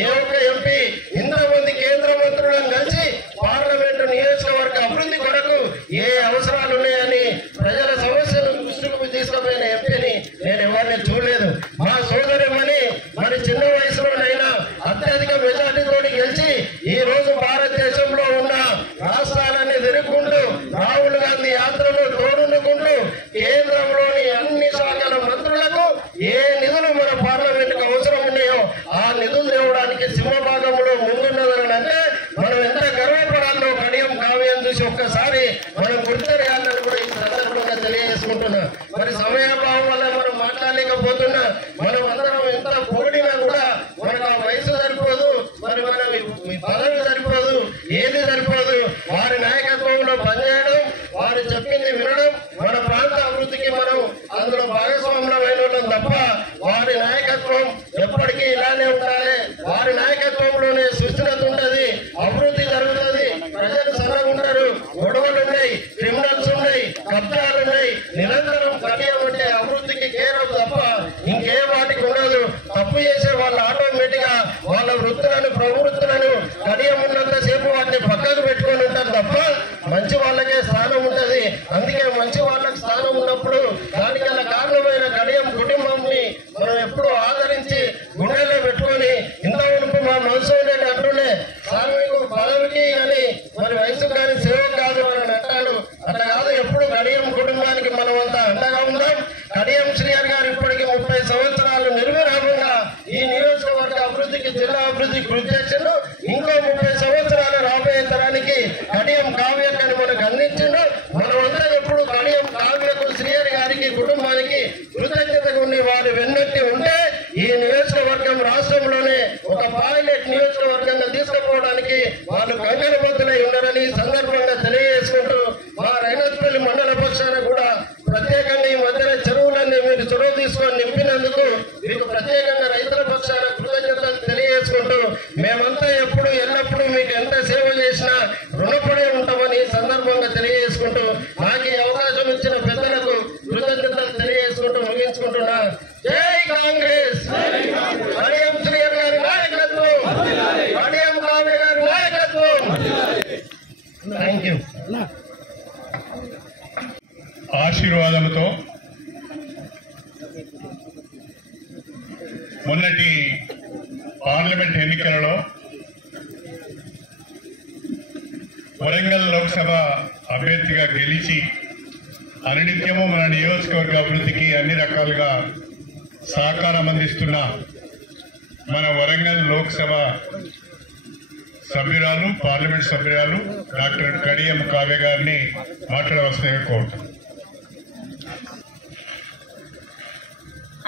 ఏ ఒక్క ఎంపీ ఇంతమంది కేంద్ర మంత్రులను కలిసి పార్లమెంటు నియోజకవర్గ అభివృద్ధి కొరకు ఏ అవసరాలు ఉన్నాయని ప్రజల సమస్యలు దృష్టికి తీసుకుపోయిన ఎంపీని నేను ఎవరిని చూడలేదు. మా సోదరిమని మరి చిన్న వయసులోనైనా అత్యధిక మెజార్టీతో గెలిచి ఈ రోజు భారతదేశంలో ఉన్న రాష్ట్రాలన్నీ తిరుగుకుంటూ రాహుల్ గాంధీ యాత్రలో తోడుకుంటూ కేంద్రంలోని అన్ని శాఖల మంత్రులకు ఏ నిధులు మన పార్లమెంటుకు అవసరం ఉన్నాయో ఆ నిధులు తేవడానికి సింహభాగంలో ముందున్నదని అంటే మనం ఎంత గర్వపడాలో కడియం కావ్యం చూసి ఒక్కసారి మనం గుర్తెరగాలని కూడా ఈ సందర్భంగా తెలియజేసుకుంటున్నా. మరి సమయాభావం వల్ల మనం మాట్లాడలేకపోతున్నా. మనం అందరం ఎంత పొగిడినా కూడా మనకు ఆ వయసు సరిపోదు, మరి మన పదవి సరిపోదు, ఏది సరిపోదు. వారి నాయకత్వంలో పనిచేయడం, వారు చెప్పింది వినడం, మన ప్రాంత అభివృద్ధికి మనం అందులో భాగస్వామ్యమైన వాళ్ళం తప్ప వారి నాయకత్వం ఎప్పటికీ ఇలానే ఉండాలి. వారి నాయకత్వంలోనే సుస్థిరత ఉంటుంది, అభివృద్ధి జరుగుతుంది, ప్రజలు సరగా ఉంటారు. గొడవలు ఉన్నాయి, క్రిమినల్స్ ఉన్నాయి, కబ్జాలు ఉన్నాయి. నిరంతరం కడియం అంటే అభివృద్ధికి కేరవు తప్ప ఇంకే వాటికి ఉండదు. తప్పు చేసే వాళ్ళు ఆటోమేటిక్ గా వాళ్ళ వృత్తులను ప్రవృత్తులను కడియం ఉన్నంత సేపు వాటిని పక్కకు పెట్టుకొని ఉంటారు తప్ప మంచి వాళ్ళకే స్థానం ఉంటది. అందుకే మంచి వాళ్ళకి స్థానం ఉన్నప్పుడు దానికన్నా కారణమైన కడియం కుటుంబంని మనం ఎప్పుడు ఆదరించి గుండెల్లో పెట్టుకొని ఇంత ఉనుపు మా మనసు ఉండేది అంటూనే సార్ మీకు పదవికి కానీ మరి వయసు కానీ సేవ కాదు అని అంటాడు. అట్లా కాదు, ఎప్పుడు కడియం కుటుంబానికి మనం అంతా అండగా ఉందాం. కడియం శ్రీహరి గారు ఇప్పటికి 30 సంవత్సరాలు నిర్విరామంగా ఈ నియోజకవర్గ అభివృద్ధికి, జిల్లా అభివృద్ధి కృషి చేసిండు. ఇంకో 30 సంవత్సరాలు రాబోయే తరానికి కడియం కావ్యకని మనకు అందించిండు. మనమంతా ఎప్పుడు కడియం కావ్యకు, శ్రీహరి గారికి, కుటుంబానికి కృతజ్ఞతగా ఉండి వారి వెన్నట్టి ఉంటే ఈ నియోజకవర్గం రాష్ట్రంలోనే ఒక పైలట్ నియోజకవర్గంగా తీసుకుపోవడానికి వాళ్ళు కంకణబద్ధులై ఉన్నారని సందర్భంగా తెలియజేసుకుంటూ మా రైనత్పల్లి మండల పక్షాన కూడా ప్రత్యేకంగా ఈ మధ్యన చెరువులన్నీ మీరు చొరవ తీసుకొని నింపినందుకు మీకు ప్రత్యేకంగా రైతుల పక్షాన కృతజ్ఞతలు తెలియజేసుకుంటూ మేమంతా ఎప్పుడు ఎల్లప్పుడూ మీకు ఎంత సేవ చేసినా రుణపడి ఉంటామని సందర్భంగా తెలియజేసుకుంటూ నాకు ఈ అవకాశం ఇచ్చిన పెద్దలకు కృతజ్ఞతలు తెలియజేసుకుంటూ ముగించుకుంటున్నా. జై కాంగ్రెస్, కడియం శ్రీహరి గారి నాయకత్వం, కడియం కావ్య గారి నాయకత్వం. Thank you. ఆశీర్వాదాలతో మొన్నటి పార్లమెంట్ ఎన్నికలలో వరంగల్ లోక్సభ అభ్యర్థిగా గెలిచి అనునిత్యము మన నియోజకవర్గ అభివృద్ధికి అన్ని రకాలుగా సహకారం అందిస్తున్న మన వరంగల్ లోక్సభ సభ్యురాలు, పార్లమెంట్ సభ్యురాలు డాక్టర్ కడియం కావ్య గారిని మాట్లాడవలసిందిగా కోరుతున్నాను.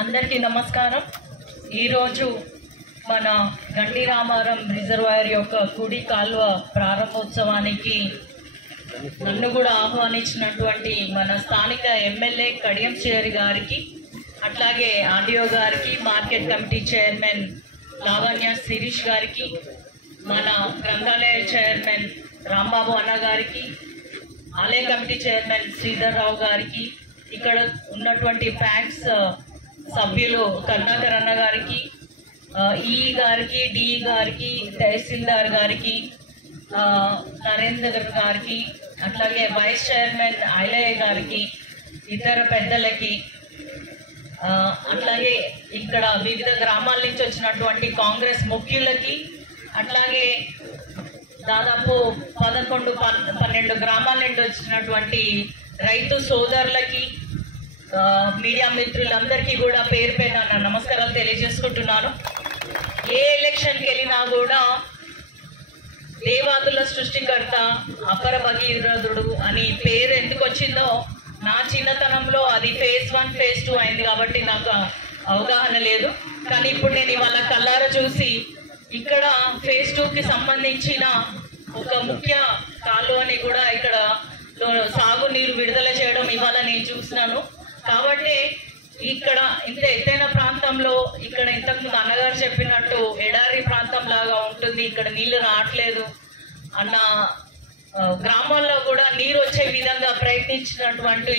అందరికీ నమస్కారం. ఈరోజు మన గండి రామారం రిజర్వాయర్ యొక్క కుడి కాల్వ ప్రారంభోత్సవానికి నన్ను కూడా ఆహ్వానించినటువంటి మన స్థానిక ఎమ్మెల్యే కడియం శ్రీహరి గారికి, అట్లాగే ఆర్డీఓ గారికి, market committee chairman Lavanya Shirish గారికి, మన గ్రంథాలయ చైర్మన్ రాంబాబు అన్న గారికి, ఆలయ కమిటీ చైర్మన్ శ్రీధర్ రావు గారికి, ఇక్కడ ఉన్నటువంటి ప్యాక్స్ సభ్యులు కరుణాకర్ అన్న గారికి, ఈ గారికి, డి గారికి, తహసీల్దార్ గారికి, నరేందర్ గారికి, అట్లాగే వైస్ చైర్మన్ ఐలయ్య గారికి, ఇతర పెద్దలకి, అట్లాగే ఇక్కడ వివిధ గ్రామాల నుంచి వచ్చినటువంటి కాంగ్రెస్ ముఖ్యులకి, అట్లాగే దాదాపు 11-12 గ్రామాల నుండి వచ్చినటువంటి రైతు సోదరులకి, మీడియా మిత్రులందరికీ కూడా పేరు పేరు నా నమస్కారాలు తెలియజేసుకుంటున్నాను. ఏ ఎలక్షన్కి వెళ్ళినా కూడా దేవాదుల సృష్టికర్త అపర భగీరథుడు అని పేరు ఎందుకు వచ్చిందో నా చిన్నతనంలో అది phase 1 phase 2 అయింది కాబట్టి నాకు అవగాహన లేదు. కానీ ఇప్పుడు నేను ఇవాళ కళ్ళారా చూసి ఇక్కడ phase 2కి సంబంధించిన ఒక ముఖ్య కాలువని కూడా ఇక్కడ సాగునీరు విడుదల చేయడం ఇవాళ నేను చూసినాను. కాబట్టి ఇక్కడ ఇంత ఎత్తైన ప్రాంతంలో ఇక్కడ ఇంతకుముందు అన్నగారు చెప్పినట్టు ఎడారి ప్రాంతం లాగా ఉంటుంది, ఇక్కడ నీళ్లు రావట్లేదు అన్న గ్రామాల్లో కూడా నీరు వచ్చే విధంగా ప్రయత్నించినటువంటి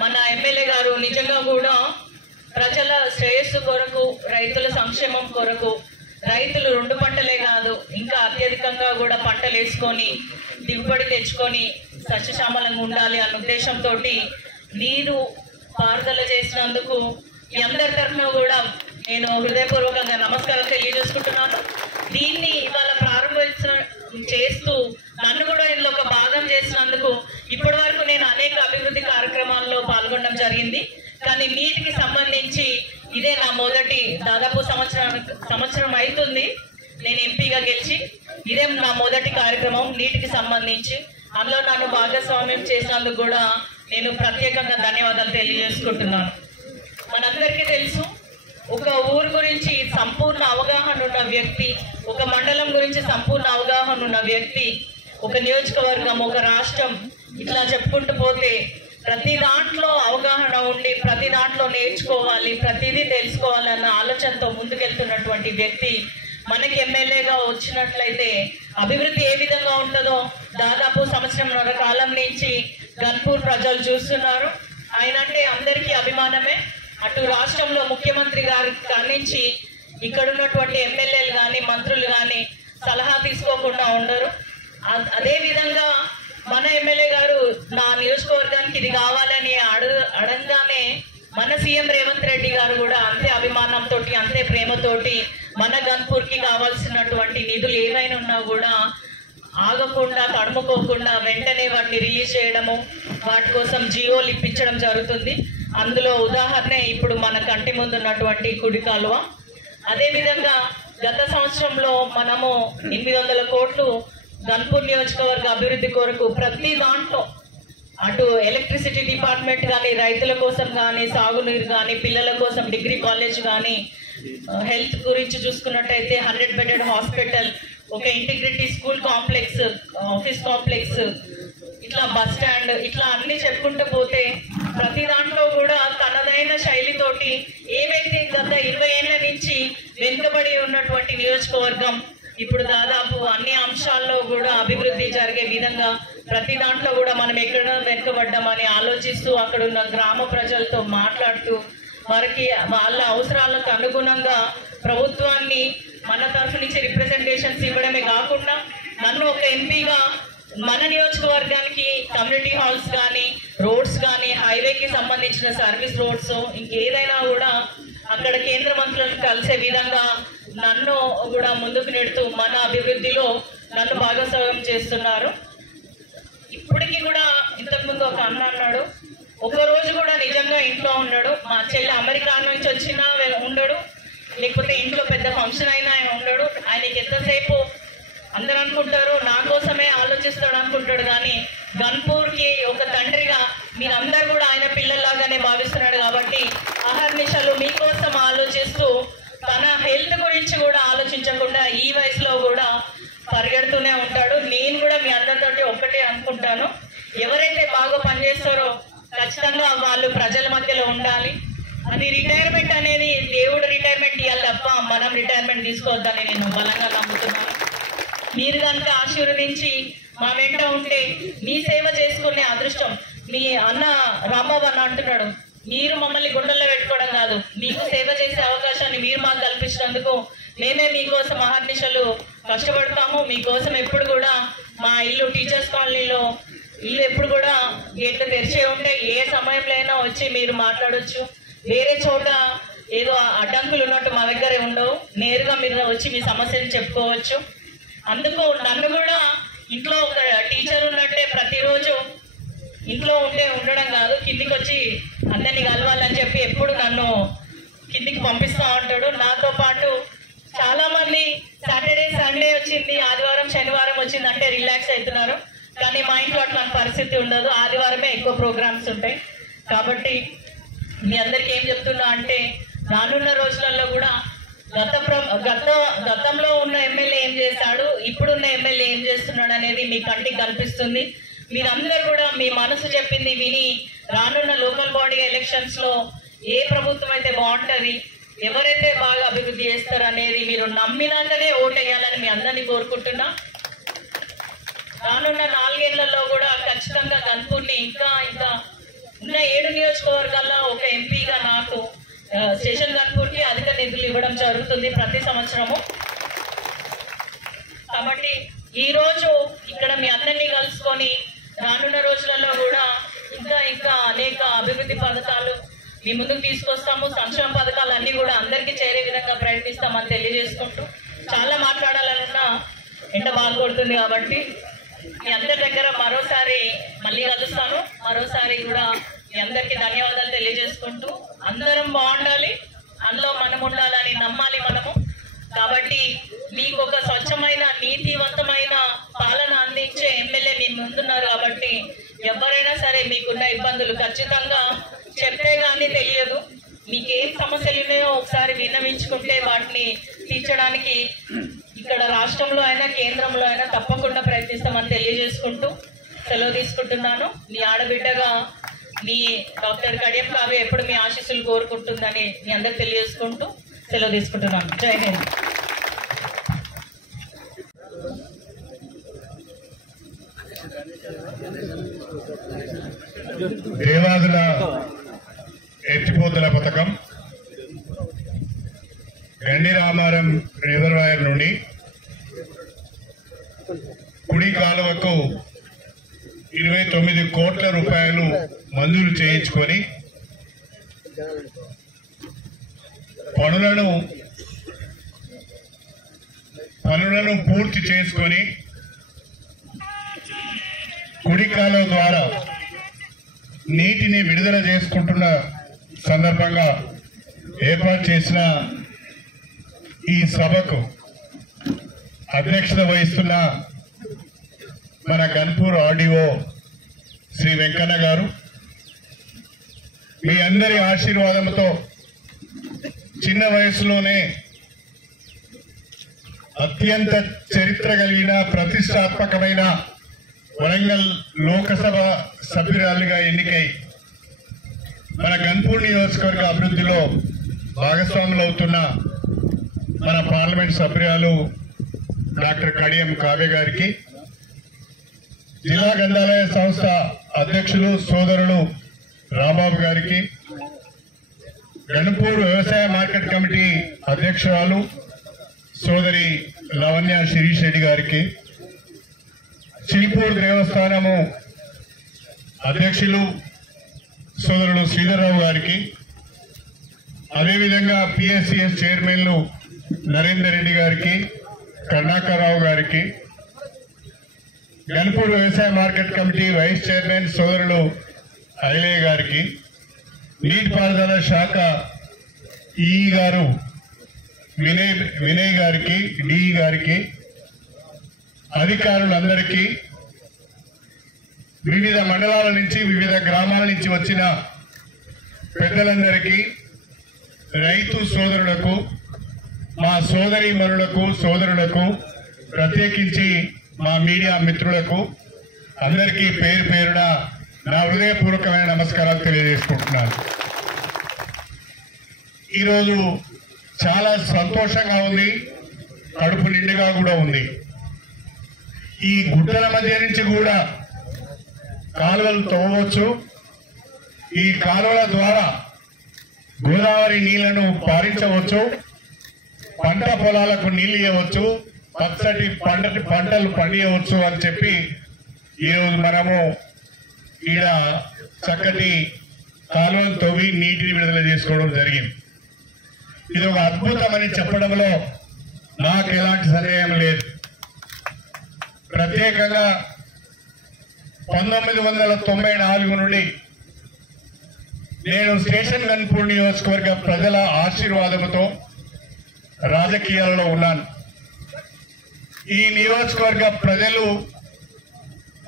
మన ఎమ్మెల్యే గారు నిజంగా కూడా ప్రజల శ్రేయస్సు కొరకు, రైతుల సంక్షేమం కొరకు, రైతులు 2 పంటలే కాదు ఇంకా అత్యధికంగా కూడా పంటలు వేసుకొని దిగుబడి తెచ్చుకొని సస్యశ్యామలంగా ఉండాలి అన్న ఉద్దేశంతో నీరు పారుదల చేసినందుకు ఈ అందరి తరఫున కూడా నేను హృదయపూర్వకంగా నమస్కారం తెలియజేసుకుంటున్నాను. దీన్ని ఇవాళ చేస్తూ నన్ను కూడా ఇందులో ఒక భాగం చేసినందుకు ఇప్పటి వరకు నేను అనేక అభివృద్ధి కార్యక్రమాల్లో పాల్గొనడం జరిగింది. కానీ నీటికి సంబంధించి ఇదే నా మొదటి, దాదాపు సంవత్సరం అవుతుంది నేను ఎంపీగా గెలిచి, ఇదే నా మొదటి కార్యక్రమం నీటికి సంబంధించి. అందులో నన్ను భాగస్వామ్యం చేసినందుకు కూడా నేను ప్రత్యేకంగా ధన్యవాదాలు తెలియజేసుకుంటున్నాను. మనందరికీ తెలుసు, ఒక ఊరు గురించి సంపూర్ణ అవగాహన ఉన్న వ్యక్తి, ఒక మండలం గురించి సంపూర్ణ అవగాహన ఉన్న వ్యక్తి, ఒక నియోజకవర్గం, ఒక రాష్ట్రం, ఇట్లా చెప్పుకుంటూ పోతే ప్రతి దాంట్లో అవగాహన ఉండి ప్రతి దాంట్లో నేర్చుకోవాలి, ప్రతిదీ తెలుసుకోవాలన్న ఆలోచనతో ముందుకెళ్తున్నటువంటి వ్యక్తి మనకి ఎమ్మెల్యేగా వచ్చినట్లయితే అభివృద్ధి ఏ విధంగా ఉంటుందో దాదాపు సంవత్సరంన్నర కాలం నుంచి గన్పూర్ ప్రజలు చూస్తున్నారు. ఆయన అంటే అందరికీ అభిమానమే. అటు రాష్ట్రంలో ముఖ్యమంత్రి గారి కానించి ఇక్కడ ఉన్నటువంటి ఎమ్మెల్యేలు కానీ మంత్రులు కానీ సలహా తీసుకోకుండా ఉండరు. అదే విధంగా మన ఎమ్మెల్యే గారు నా నియోజకవర్గానికి ఇది కావాలని అడగగానే మన సీఎం రేవంత్ రెడ్డి గారు కూడా అంతే అభిమానంతో, అంతే ప్రేమతోటి మన గన్పూర్కి కావాల్సినటువంటి నిధులు ఏవైనా ఉన్నా కూడా ఆగకుండా, తడుముకోకుండా వెంటనే వాటిని రిలీజ్ చేయడము, వాటి కోసం జీవోలు ఇప్పించడం జరుగుతుంది. అందులో ఉదాహరణ ఇప్పుడు మన కంటి ముందు ఉన్నటువంటి కుడి కాలువ. అదేవిధంగా గత సంవత్సరంలో మనము 800 కోట్లు గన్పూర్ నియోజకవర్గ అభివృద్ధి కొరకు ప్రతి దాంట్లో అటు ఎలక్ట్రిసిటీ డిపార్ట్మెంట్ కానీ, రైతుల కోసం కానీ, సాగునీరు కానీ, పిల్లల కోసం డిగ్రీ కాలేజ్ కానీ, హెల్త్ గురించి చూసుకున్నట్టయితే 100 బెడెడ్ హాస్పిటల్, ఒక integrity school complex, office complex, ఇట్లా బస్ స్టాండ్, ఇట్లా అన్ని చెప్పుకుంటూ పోతే ప్రతి దాంట్లో కూడా తనదైన శైలితోటి ఏవైతే గత 20 ఏళ్ల నుంచి వెనుకబడి ఉన్నటువంటి నియోజకవర్గం ఇప్పుడు దాదాపు అన్ని అంశాల్లో కూడా అభివృద్ధి జరిగే విధంగా ప్రతి దాంట్లో కూడా మనం ఎక్కడ వెనుకబడ్డామని ఆలోచిస్తూ అక్కడున్న గ్రామ ప్రజలతో మాట్లాడుతూ వారికి వాళ్ళ అవసరాలకు అనుగుణంగా ప్రభుత్వాన్ని మన తరఫు నుంచి రిప్రజెంటేషన్స్ ఇవ్వడమే కాకుండా నన్ను ఒక ఎంపీగా మన నియోజకవర్గానికి కమ్యూనిటీ హాల్స్ కానీ, రోడ్స్ కానీ, హైవేకి సంబంధించిన సర్వీస్ రోడ్స్, ఇంకేదైనా కూడా అక్కడ కేంద్ర మంత్రులను కలిసే విధంగా నన్ను కూడా ముందుకు నెడుతూ మన అభివృద్ధిలో నన్ను భాగస్వామ్యం చేస్తున్నారు. ఇప్పటికీ కూడా ఇంతకుముందు ఒక అన్న అన్నాడు, ఒకరోజు కూడా నిజంగా ఇంట్లో ఉన్నాడు. మా చెల్లి అమెరికా నుంచి వచ్చినా ఉండడు, లేకపోతే ఇంట్లో పెద్ద ఫంక్షన్ అయినా ఆయన ఉండడు. ఆయనకి ఎంతసేపు అందరూ అనుకుంటారు నా కోసమే ఆలోచిస్తాడు అనుకుంటాడు, కానీ గన్పూర్కి ఒక తండ్రిగా మీరందరూ కూడా ఆయన పిల్లల్లాగానే భావిస్తున్నాడు. కాబట్టి అహర్నిశలు మీకోసం ఆలోచిస్తూ తన హెల్త్ గురించి కూడా ఆలోచించకుండా ఈ వయసులో కూడా పరిగెడుతూనే ఉంటాడు. నేను కూడా మీ అందరితోటి ఒక్కటే అనుకుంటాను, ఎవరైతే బాగా పనిచేస్తారో ఖచ్చితంగా వాళ్ళు ప్రజల మధ్యలో ఉండాలి. అది రిటైర్మెంట్ అనేది దేవుడు రిటైర్మెంట్ ఇవ్వాలి తప్ప మనం రిటైర్మెంట్ తీసుకోవద్దని నేను బలంగా నమ్ముతున్నాను. మీరు కనుక ఆశీర్వదించి మా వెంట ఉంటే మీ సేవ చేసుకునే అదృష్టం మీ అన్న రాంబాబు అన్న అంటున్నాడు, మీరు మమ్మల్ని గుండెల్లో పెట్టుకోవడం కాదు, మీకు సేవ చేసే అవకాశాన్ని మీరు మాకు కల్పించినందుకు మేమే మీకోసం మహానిశలు కష్టపడతాము. మీకోసం ఎప్పుడు కూడా మా ఇల్లు టీచర్స్ కాలనీలో ఇల్లు ఎప్పుడు కూడా గేట్లు తెరిచే ఉంటే ఏ సమయంలో అయినా వచ్చి మీరు మాట్లాడొచ్చు. వేరే చోట ఏదో అడ్డంకులు ఉన్నట్టు మా దగ్గరే ఉండవు, నేరుగా మీరు వచ్చి మీ సమస్యలు చెప్పుకోవచ్చు. అందుకు నన్ను కూడా ఇంట్లో ఒక టీచర్ ఉన్నట్టే ప్రతిరోజు ఇంట్లో ఉండడం కాదు, కిందికి వచ్చి అందరినీ కలవాలని చెప్పి ఎప్పుడు నన్ను కిందికి పంపిస్తూ ఉంటాడు. నాతో పాటు చాలా మంది సాటర్డే సండే వచ్చింది, ఆదివారం శనివారం వచ్చింది అంటే రిలాక్స్ అవుతున్నారు. కానీ మా ఇంట్లో అట్లాంటి పరిస్థితి ఉండదు, ఆదివారమే ఎక్కువ ప్రోగ్రామ్స్ ఉంటాయి. కాబట్టి మీ అందరికీ ఏం చెప్తున్నా అంటే రానున్న రోజులలో కూడా గతంలో ఉన్న ఎమ్మెల్యే ఏం చేశాడు, ఇప్పుడున్న ఎమ్మెల్యే ఏం చేస్తున్నాడు అనేది మీ కంటికి కనిపిస్తుంది. మీరందరూ కూడా మీ మనసు చెప్పింది విని రానున్న లోకల్ బాడీ ఎలక్షన్స్ లో ఏ ప్రభుత్వం అయితే బాగుంటుంది, ఎవరైతే బాగా అభివృద్ధి చేస్తారు అనేది మీరు నమ్మినాకనే ఓటేయాలని మీ అందరినీ కోరుకుంటున్నా. రానున్న 4 ఏళ్లలో కూడా ఖచ్చితంగా గన్పూర్ని ఇంకా ఉన్న 7 నియోజకవర్గాల్లో ఒక ఎంపీగా నాకు స్టేషన్ గన్పూర్కి అధిక నిధులు ఇవ్వడం జరుగుతుంది ప్రతి సంవత్సరము. కాబట్టి ఈ రోజు ఇక్కడ మీ అందరినీ కలుసుకొని రానున్న రోజులలో కూడా ఇంకా అనేక అభివృద్ధి పథకాలు మీ ముందుకు తీసుకొస్తాము. సంక్షేమ పథకాలు అన్ని కూడా అందరికీ చేరే విధంగా ప్రయత్నిస్తామని తెలియజేసుకుంటూ, చాలా మాట్లాడాలన్నా ఎండ బాగా కొడుతుంది కాబట్టి మీ అందరి దగ్గర మరోసారి మళ్ళీ కలుస్తాను. మరోసారి కూడా మీ అందరికీ ధన్యవాదాలు తెలియజేసుకుంటూ, అందరం బాగుండాలి, అందులో మనం ఉండాలని నమ్మాలి మనము. కాబట్టి మీకు ఒక స్వచ్ఛమైన నీతివంతమైన పాలన అందించే ఎమ్మెల్యే మీ ముందున్నారు. కాబట్టి ఎవరైనా సరే మీకున్న ఇబ్బందులు ఖచ్చితంగా చెప్తే కానీ తెలియదు. మీకేం సమస్యలు ఉన్నాయో ఒకసారి విన్నవించుకుంటే వాటిని తీర్చడానికి ఇక్కడ రాష్ట్రంలో అయినా కేంద్రంలో అయినా తప్పకుండా ప్రయత్నిస్తామని తెలియజేసుకుంటూ సెలవు తీసుకుంటున్నాను. మీ ఆడబిడ్డగా మీ డాక్టర్ కడియం కావ్య ఎప్పుడు మీ ఆశీస్సులు కోరుకుంటుందని మీ అందరికి తెలియజేసుకుంటూ సెలవు తీసుకుంటున్నాను. జై హింద్. దేవాదుల ఎత్తిపోతల పథకం గండి రామారం రిజర్వాయర్ నుండి కుడి కాలువకు 29 కోట్ల రూపాయలు మంజూరు చేయించుకొని పనులను పూర్తి చేసుకొని కుడి కాలువ ద్వారా నీటిని విడుదల చేసుకుంటున్న సందర్భంగా ఏర్పాటు చేసిన ఈ సభకు అధ్యక్షత వహిస్తున్న మన గన్పూర్ ఆర్డీఓ శ్రీ వెంకన్న గారు, మీ అందరి ఆశీర్వాదంతో చిన్న వయసులోనే అత్యంత చరిత్ర కలిగిన ప్రతిష్టాత్మకమైన వరంగల్ లోకసభ సభ్యురాలిగా ఎన్నికై మన గన్పూర్ నియోజకవర్గ అభివృద్ధిలో భాగస్వాములు అవుతున్న మన పార్లమెంట్ సభ్యురాలు డాక్టర్ కడియం కావ్య గారికి, జిల్లా గ్రంథాలయ సంస్థ అధ్యక్షులు సోదరులు రాంబాబు గారికి, గన్పూర్ వ్యవసాయ మార్కెట్ కమిటీ అధ్యక్షురాలు సోదరి లవణ్య శిరీష్ రెడ్డి గారికి, చిల్పూర్ దేవస్థానము అధ్యక్షులు సోదరులు శ్రీధర్రావు గారికి, అదేవిధంగా పిఎస్సిఎస్ చైర్మన్లు నరేందర్ రెడ్డి గారికి, కరుణాకర్రావు గారికి, గన్పూర్ వ్యవసాయ మార్కెట్ కమిటీ వైస్ చైర్మన్ సోదరులు ఐలయ్య గారికి, నీటిపారుదల శాఖ ఈఈ గారు వినయ్ గారికి, డిఈ గారికి, అధికారులందరికీ, వివిధ మండలాల నుంచి వివిధ గ్రామాల నుంచి వచ్చిన పెద్దలందరికీ, రైతు సోదరులకు, మా సోదరీమణులకు సోదరులకు, ప్రత్యేకించి మా మీడియా మిత్రులకు అందరికీ పేరు పేరున నా హృదయపూర్వకమైన నమస్కారాలు తెలియజేసుకుంటున్నాను. ఈరోజు చాలా సంతోషంగా ఉంది, కడుపు నిండుగా కూడా ఉంది. ఈ గుట్టల మధ్య నుంచి కూడా కాలువలు తవ్వవచ్చు. ఈ కాలువల ద్వారా గోదావరి నీళ్లను పారించవచ్చు, పంట పొలాలకు నీళ్ళు ఇవ్వచ్చు, పచ్చటి పంటలు పండియవచ్చు అని చెప్పి ఈరోజు మనము ఈడ చక్కటి కాలువలు తవ్వి నీటిని విడుదల చేసుకోవడం జరిగింది. ఇది ఒక అద్భుతమని చెప్పడంలో నాకు ఎలాంటి సందేహం లేదు. ప్రత్యేకంగా 1994 నుండి నేను స్టేషన్ గన్పూర్ నియోజకవర్గ ప్రజల ఆశీర్వాదంతో రాజకీయాలలో ఉన్నాను. ఈ నియోజకవర్గ ప్రజలు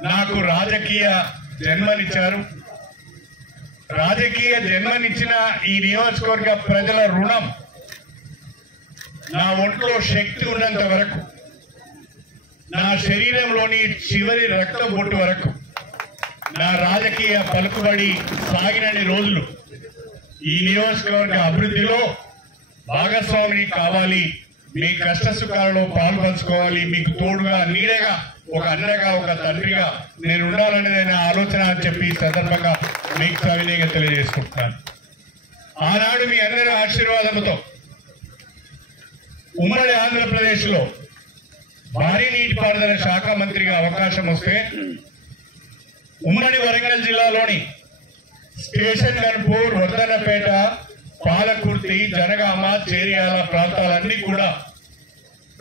నాకు రాజకీయ జన్మనిచ్చారు. రాజకీయ జన్మనిచ్చిన ఈ నియోజకవర్గ ప్రజల రుణం నా ఒంట్లో శక్తి ఉన్నంత వరకు, నా శరీరంలోని చివరి రక్త బొట్టు వరకు, నా రాజకీయ పలుకుబడి సాగినన్ని రోజులు ఈ నియోజకవర్గ అభివృద్ధిలో భాగస్వామిని కావాలి, మీ కష్ట సుఖాలలో పాల్పంచుకోవాలి, మీకు తోడుగా నీడగా ఒక అన్నగా ఒక తండ్రిగా నేను ఉండాలనేది నా ఆలోచన అని చెప్పి ఈ సందర్భంగా మీకు సవినయంగా తెలియజేసుకుంటున్నాను. ఆనాడు మీ అందరి ఆశీర్వాదంతో ఉమ్మడి ఆంధ్రప్రదేశ్ లో భారీ నీటిపారుదల శాఖ మంత్రిగా అవకాశం వస్తే ఉమ్మడి వరంగల్ జిల్లాలోని స్టేషన్ గన్పూర్, వర్ధన్నపేట, పాలకుర్తి, జనగామ, చేర్యాల ప్రాంతాలన్నీ కూడా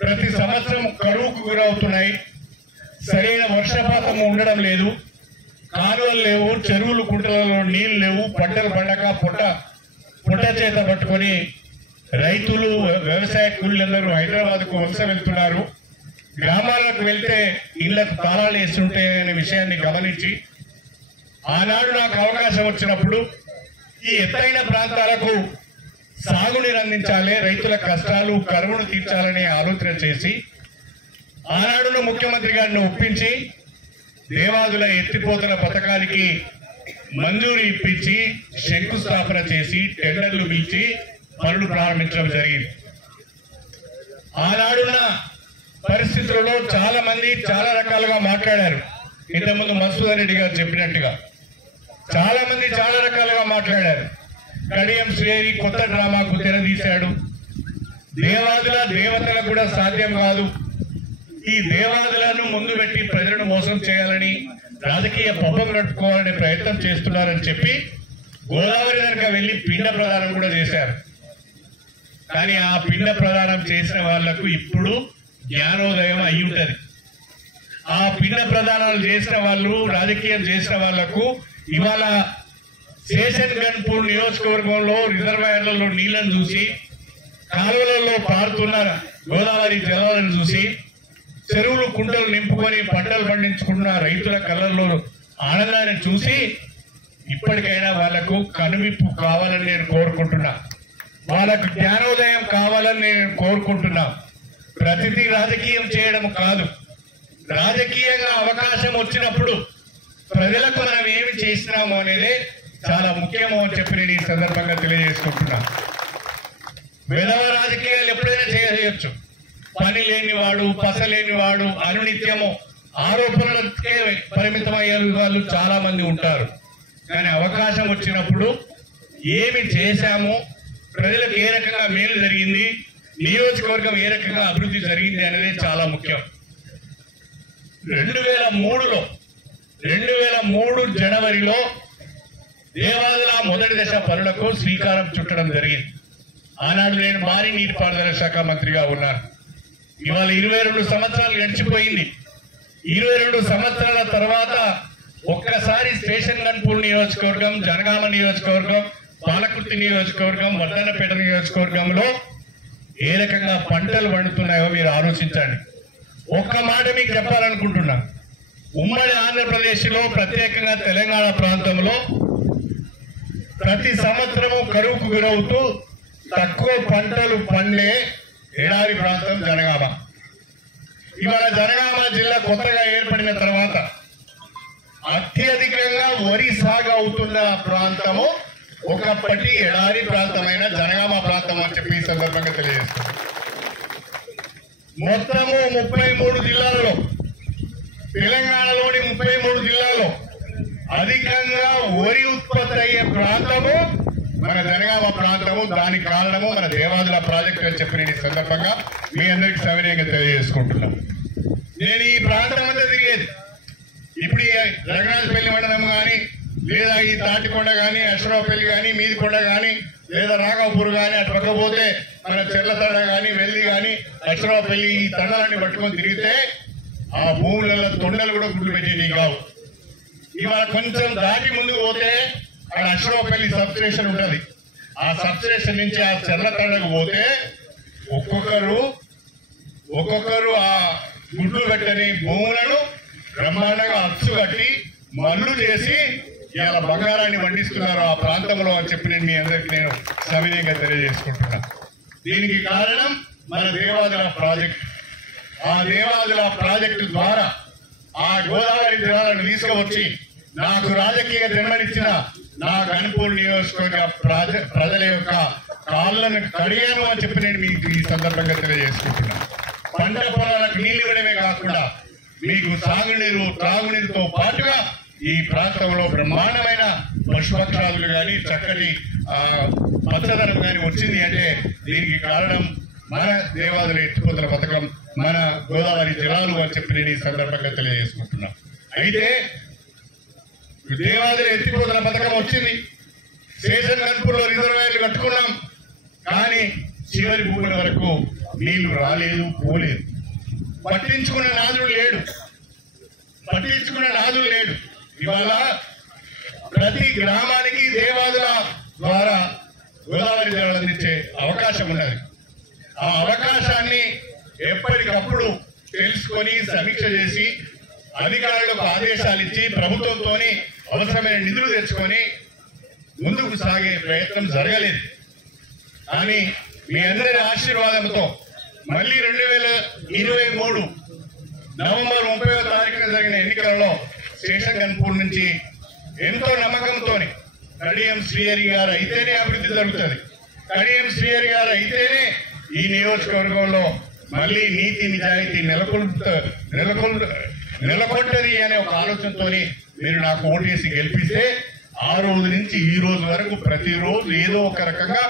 ప్రతి సంవత్సరం కరువుకు గురవుతున్నాయి. సరైన వర్షపాతం ఉండడం లేదు, కాలువలు లేవు, చెరువులు కుంటలలో నీళ్లు లేవు, పంటలు పండక పుట్ట చేత పట్టుకొని రైతులు, వ్యవసాయ కూలీలందరూ హైదరాబాద్కు వలస వెళ్తున్నారు. గ్రామాలకు వెళ్తే ఇళ్లకు తాళాలు వేస్తుంటాయనే విషయాన్ని గమనించి ఆనాడు నాకు అవకాశం వచ్చినప్పుడు ఈ ఎత్తైన ప్రాంతాలకు సాగునీరు అందించాలి, రైతుల కష్టాలు కరువును తీర్చాలనే ఆలోచన చేసి ఆనాడులో ముఖ్యమంత్రి గారిని ఒప్పించి దేవాదుల ఎత్తిపోతల పథకానికి మంజూరు ఇప్పించి శంకుస్థాపన చేసి టెండర్లు పిలిచి పనులు ప్రారంభించడం జరిగింది. ఆనాడున్న పరిస్థితులలో చాలా మంది చాలా రకాలుగా మాట్లాడారు. ఇంతకుముందు మసూదర్ రెడ్డి గారు చెప్పినట్టుగా చాలా మంది చాలా రకాలుగా మాట్లాడారు. కడియం శ్రేరి కొత్త డ్రామాకు తెరదీశాడు. దేవాదుల దేవతలకు కూడా సాధ్యం కాదు, ఈ దేవాదులను ముందు పెట్టి ప్రజలను మోసం చేయాలని, రాజకీయ పబ్బం కట్టుకోవాలనే ప్రయత్నం చేస్తున్నారని చెప్పి గోదావరి దగ్గర వెళ్లి పిండ ప్రదానం కూడా చేశారు. కానీ ఆ పిండ ప్రదానం చేసిన వాళ్లకు ఇప్పుడు జ్ఞానోదయం అయి ఉంటది. ఆ పిండ ప్రదానాలు చేసిన వాళ్ళు, రాజకీయం చేసిన వాళ్లకు ఇవాళ స్టేషన్ గన్పూర్ నియోజకవర్గంలో రిజర్వాయర్లలో నీళ్లను చూసి, కాలువలలో పారుతున్న గోదావరి జలాలను చూసి, చెరువులు కుంటలు నింపుకొని పంటలు పండించుకుంటున్న రైతుల కళ్ళల్లో ఆనందాన్ని చూసి ఇప్పటికైనా వాళ్లకు కనువిప్పు కావాలని నేను కోరుకుంటున్నా, వాళ్ళకు జ్ఞానోదయం కావాలని నేను కోరుకుంటున్నా. ప్రతిదీ రాజకీయం చేయడం కాదు, రాజకీయంగా అవకాశం వచ్చినప్పుడు ప్రజలకు మనం ఏమి చేసినాము అనేది చాలా ముఖ్యమో అని చెప్పి నేను ఈ సందర్భంగా తెలియజేసుకుంటున్నా. విధవ రాజకీయాలు ఎప్పుడైనా చేయవచ్చు, పని లేనివాడు, పస లేనివాడు, అనునిత్యము ఆరోపణలకే పరిమితమయ్యే వాళ్ళు చాలా మంది ఉంటారు. కానీ అవకాశం వచ్చినప్పుడు ఏమి చేశాము, ప్రజలకు ఏ రకంగా మేలు జరిగింది, నియోజకవర్గం ఏ రకంగా అభివృద్ధి జరిగింది అనేది చాలా ముఖ్యం. 2003 జనవరిలో దేవాదుల మొదటి దశ పనులకు శ్రీకారం చుట్టడం జరిగింది. ఆనాడు నేను భారీ నీటిపారుదల శాఖ మంత్రిగా ఉన్నాను. ఇవాళ 22 సంవత్సరాలు గడిచిపోయింది. 22 సంవత్సరాల తర్వాత ఒక్కసారి స్టేషన్ గన్పూర్ నియోజకవర్గం, జనగామ నియోజకవర్గం, పాలకుర్తి నియోజకవర్గం, వర్ధన్నపేట నియోజకవర్గంలో ఏ రకంగా పంటలు పండుతున్నాయో మీరు ఆలోచించండి. ఒక్క మాట మీకు చెప్పాలనుకుంటున్నా, ఉమ్మడి ఆంధ్రప్రదేశ్ లో ప్రత్యేకంగా తెలంగాణ ప్రాంతంలో ప్రతి సంవత్సరము కరువుకు గురవుతూ తక్కువ పంటలు పండే ఎడారి ప్రాంతం జనగామ. ఇవాళ జనగామ జిల్లా కొత్తగా ఏర్పడిన తర్వాత అత్యధికంగా వరి సాగు అవుతున్న ప్రాంతము ఒకప్పటి ఎడారి ప్రాంతమైన జనగామ ప్రాంతం అని చెప్పి ఈ సందర్భంగా తెలియజేస్తుంది. మొత్తము 33 జిల్లాల్లో, తెలంగాణలోని 33 జిల్లాల్లో అధికంగా వరి ఉత్పత్తి అయ్యే ప్రాంతము మన జనగామ ప్రాంతము. దానికి కారణము మన దేవాదుల ప్రాజెక్టు అని చెప్పి నేను ఈ సందర్భంగా మీ అందరికి సవినయంగా తెలియజేసుకుంటున్నాను. నేను ఈ ప్రాంతం అంతా తిరిగేది. ఇప్పుడు ఈ రఘునాథపల్లి మండలం కానీ, లేదా ఈ తాటికొండ కానీ, అశ్వరావుపల్లి కానీ, మీదికొండ కానీ, లేదా రాఘవపూర్ కానీ, అటు పక్కపోతే మన చెర్లతండ కానీ, వెల్లి కానీ, అశ్వరావుపల్లి, ఈ తండాలన్నీ పట్టుకొని తిరిగితే ఆ భూములలో తొండలు కూడా గుడ్లు పెట్టేవి కావు. ఇవాళ కొంచెం దాటి ముందుకు పోతే అక్కడ అశ్వరావుపల్లి సబ్ స్టేషన్ ఉంటుంది. ఆ సబ్ స్టేషన్ నుంచి ఆ చెర్లతండకు పోతే ఒక్కొక్కరు ఆ గుడ్లు పెట్టని భూములను బ్రహ్మాండంగా అచ్చు కట్టి మల్లు చేసి ఇవాళ బంగారాన్ని పండిస్తున్నారు ఆ ప్రాంతంలో అని చెప్పి నేను మీ అందరికి నేను సవినయంగా తెలియజేసుకుంటున్నా. దీనికి కారణం మన దేవాదుల ప్రాజెక్ట్. ఆ దేవాదుల ప్రాజెక్టు ద్వారా ఆ గోదావరి జలాలను తీసుకువచ్చి నాకు రాజకీయ జన్మనిచ్చిన నా గన్పూర్ నియోజకవర్గ ప్రజల యొక్క కాళ్ళను కడిగాను అని చెప్పి నేను మీకు ఈ సందర్భంగా తెలియజేసుకుంటున్నా. పంట పొలాలకు నీళ్లు ఇవ్వడమే కాకుండా మీకు సాగునీరు, త్రాగునీరుతో పాటుగా ఈ ప్రాంతంలో బ్రహ్మాండమైన పశుపక్షాదులు కానీ, చక్కటి పచ్చదనం కానీ వచ్చింది అంటే దీనికి కారణం మన దేవాదుల ఎత్తిపోతల పథకం, మన గోదావరి జలాలు అని చెప్పి నేను ఈ సందర్భంగా తెలియజేసుకుంటున్నా. అయితే దేవాదుల ఎత్తిపోతల పథకం వచ్చింది, శేషన్ గన్పూర్లో రిజర్వాయర్లు కట్టుకున్నాం, కానీ చివరి భూముల వరకు నీళ్లు రాలేదు, పోలేదు. పట్టించుకున్న నాదుడు లేడు. ఇవాళ ప్రతి గ్రామానికి దేవాదుల ద్వారా గోదావరి జలాలు అందించే అవకాశం ఉన్నది. ఆ అవకాశాన్ని ఎప్పటికప్పుడు తెలుసుకొని సమీక్ష చేసి అధికారులకు ఆదేశాలు ఇచ్చి ప్రభుత్వంతో అవసరమైన నిధులు తెచ్చుకొని ముందుకు సాగే ప్రయత్నం జరగలేదు. కానీ మీ అందరి ఆశీర్వాదంతో మళ్ళీ 2023 నవంబర్ 30వ తారీఖున జరిగిన ఎన్నికలలో శేషన్ గన్పూర్ నుంచి ఎంతో నమ్మకంతో కడియం శ్రీహరి గారు అయితేనే అభివృద్ధి జరుగుతుంది, కడియం శ్రీహరి గారు అయితేనే ఈ నియోజకవర్గంలో మళ్ళీ నీతి నిజాయితీ నెలకొంటది అనే ఒక ఆలోచనతో మీరు నాకు ఓటేసి గెలిపిస్తే ఆ రోజు నుంచి ఈ రోజు వరకు ప్రతిరోజు ఏదో ఒక రకంగా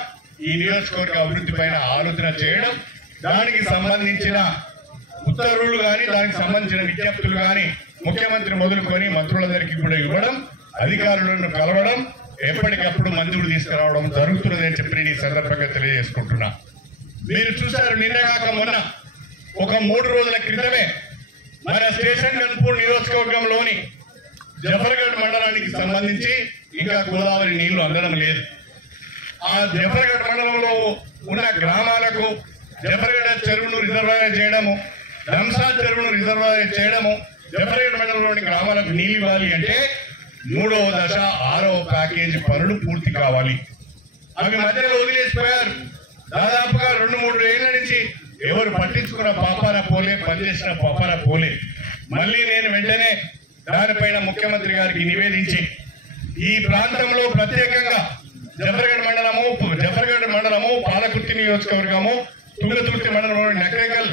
ఈ నియోజకవర్గ అభివృద్ధి పైన ఆలోచన చేయడం, దానికి సంబంధించిన ఉత్తర్వులు కానీ, దానికి సంబంధించిన విజ్ఞప్తులు కానీ ముఖ్యమంత్రి మొదలుకొని మంత్రులందరికీ కూడా ఇవ్వడం, అధికారులను కలవడం, ఎప్పటికప్పుడు మంజూరు తీసుకురావడం జరుగుతున్నదని చెప్పి నేను ఈ సందర్భంగా తెలియజేసుకుంటున్నా. మీరు చూశారు, నిన్నగాక మొన్న ఒక 3 రోజుల క్రితమే మన స్టేషన్ గన్పూర్ నియోజకవర్గంలోని జఫర్గఢ్ మండలానికి సంబంధించి ఇంకా గోదావరి నీళ్లు అందడం లేదు. ఆ జఫర్గఢ్ మండలంలో ఉన్న గ్రామాలకు జఫర్గఢ్ చెరువును రిజర్వాయర్ చేయడము, రంసాద్ చెరువును రిజర్వాయర్ చేయడము, జఫర్గఢ్ మండలంలోని గ్రామాలకు నీళ్ళు ఇవ్వాలి అంటే 3వ దశ 6వ ప్యాకేజీ పనులు పూర్తి కావాలి. అవి మధ్యలో వదిలేసిపోయారు. దాదాపుగా 2-3 ఏళ్ల నుంచి ఎవరు పట్టించుకున్న పాపాన పోలే, పనిచేసిన పాపాన పోలే. మళ్ళీ నేను వెంటనే దానిపైన ముఖ్యమంత్రి గారికి నివేదించి ఈ ప్రాంతంలో ప్రత్యేకంగా జఫర్గఢ్ మండలము, పాలకుర్తి నియోజకవర్గము, తుంగతుర్తి మండలము, నకరేకల్,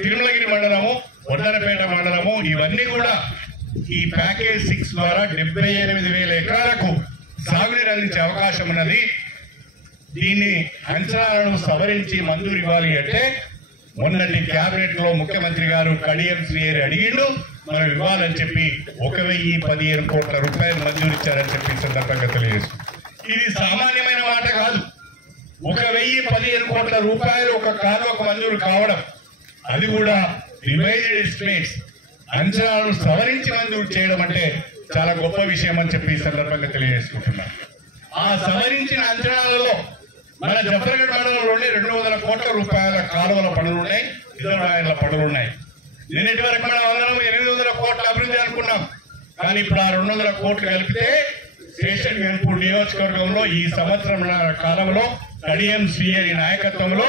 తిరుమలగిరి మండలము, వడ్డనపేట మండలము, ఇవన్నీ కూడా ఈ ప్యాకేజ్ 6 ద్వారా 78,000 ఎకరాలకు సాగునీరు అందించే అవకాశం ఉన్నది. దీన్ని అంచనాలను సవరించి మంజూరు ఇవ్వాలి అంటే మొన్నటి క్యాబినెట్ లో ముఖ్యమంత్రి గారు కడియం శ్రీహరి అడిగిండు, మనం ఇవ్వాలని చెప్పి 1,015 కోట్ల రూపాయలు మంజూరు ఇచ్చారని చెప్పి సందర్భంగా తెలియజేస్తుంది. ఇది సామాన్యమైన మాట కాదు. 1,015 కోట్ల రూపాయలు ఒక కాలువకు మంజూరు కావడం, అది కూడా రివైజ్డ్ ఎస్టిమేట్స్, అంచనాలను సవరించి మంజూరు చేయడం అంటే చాలా గొప్ప విషయం అని చెప్పి ఈ సందర్భంగా తెలియజేసుకుంటున్నాను. ఆ సవరించిన అంచనాలలో మన జఫర్గఢ్ మండలంలోనే 200 కోట్ల రూపాయల కాలువల పనులున్నాయి, రిజర్వాయర్ల పనులున్నాయి. నిన్నటి వరకు మనం 800 కోట్ల అభివృద్ధి అనుకున్నాం. కానీ ఇప్పుడు ఆ 200 కోట్లు కలిపితే శేషన్ గన్పూర్ నియోజకవర్గంలో ఈ సంవత్సరం కాలంలో కడియం శ్రీహరి నాయకత్వంలో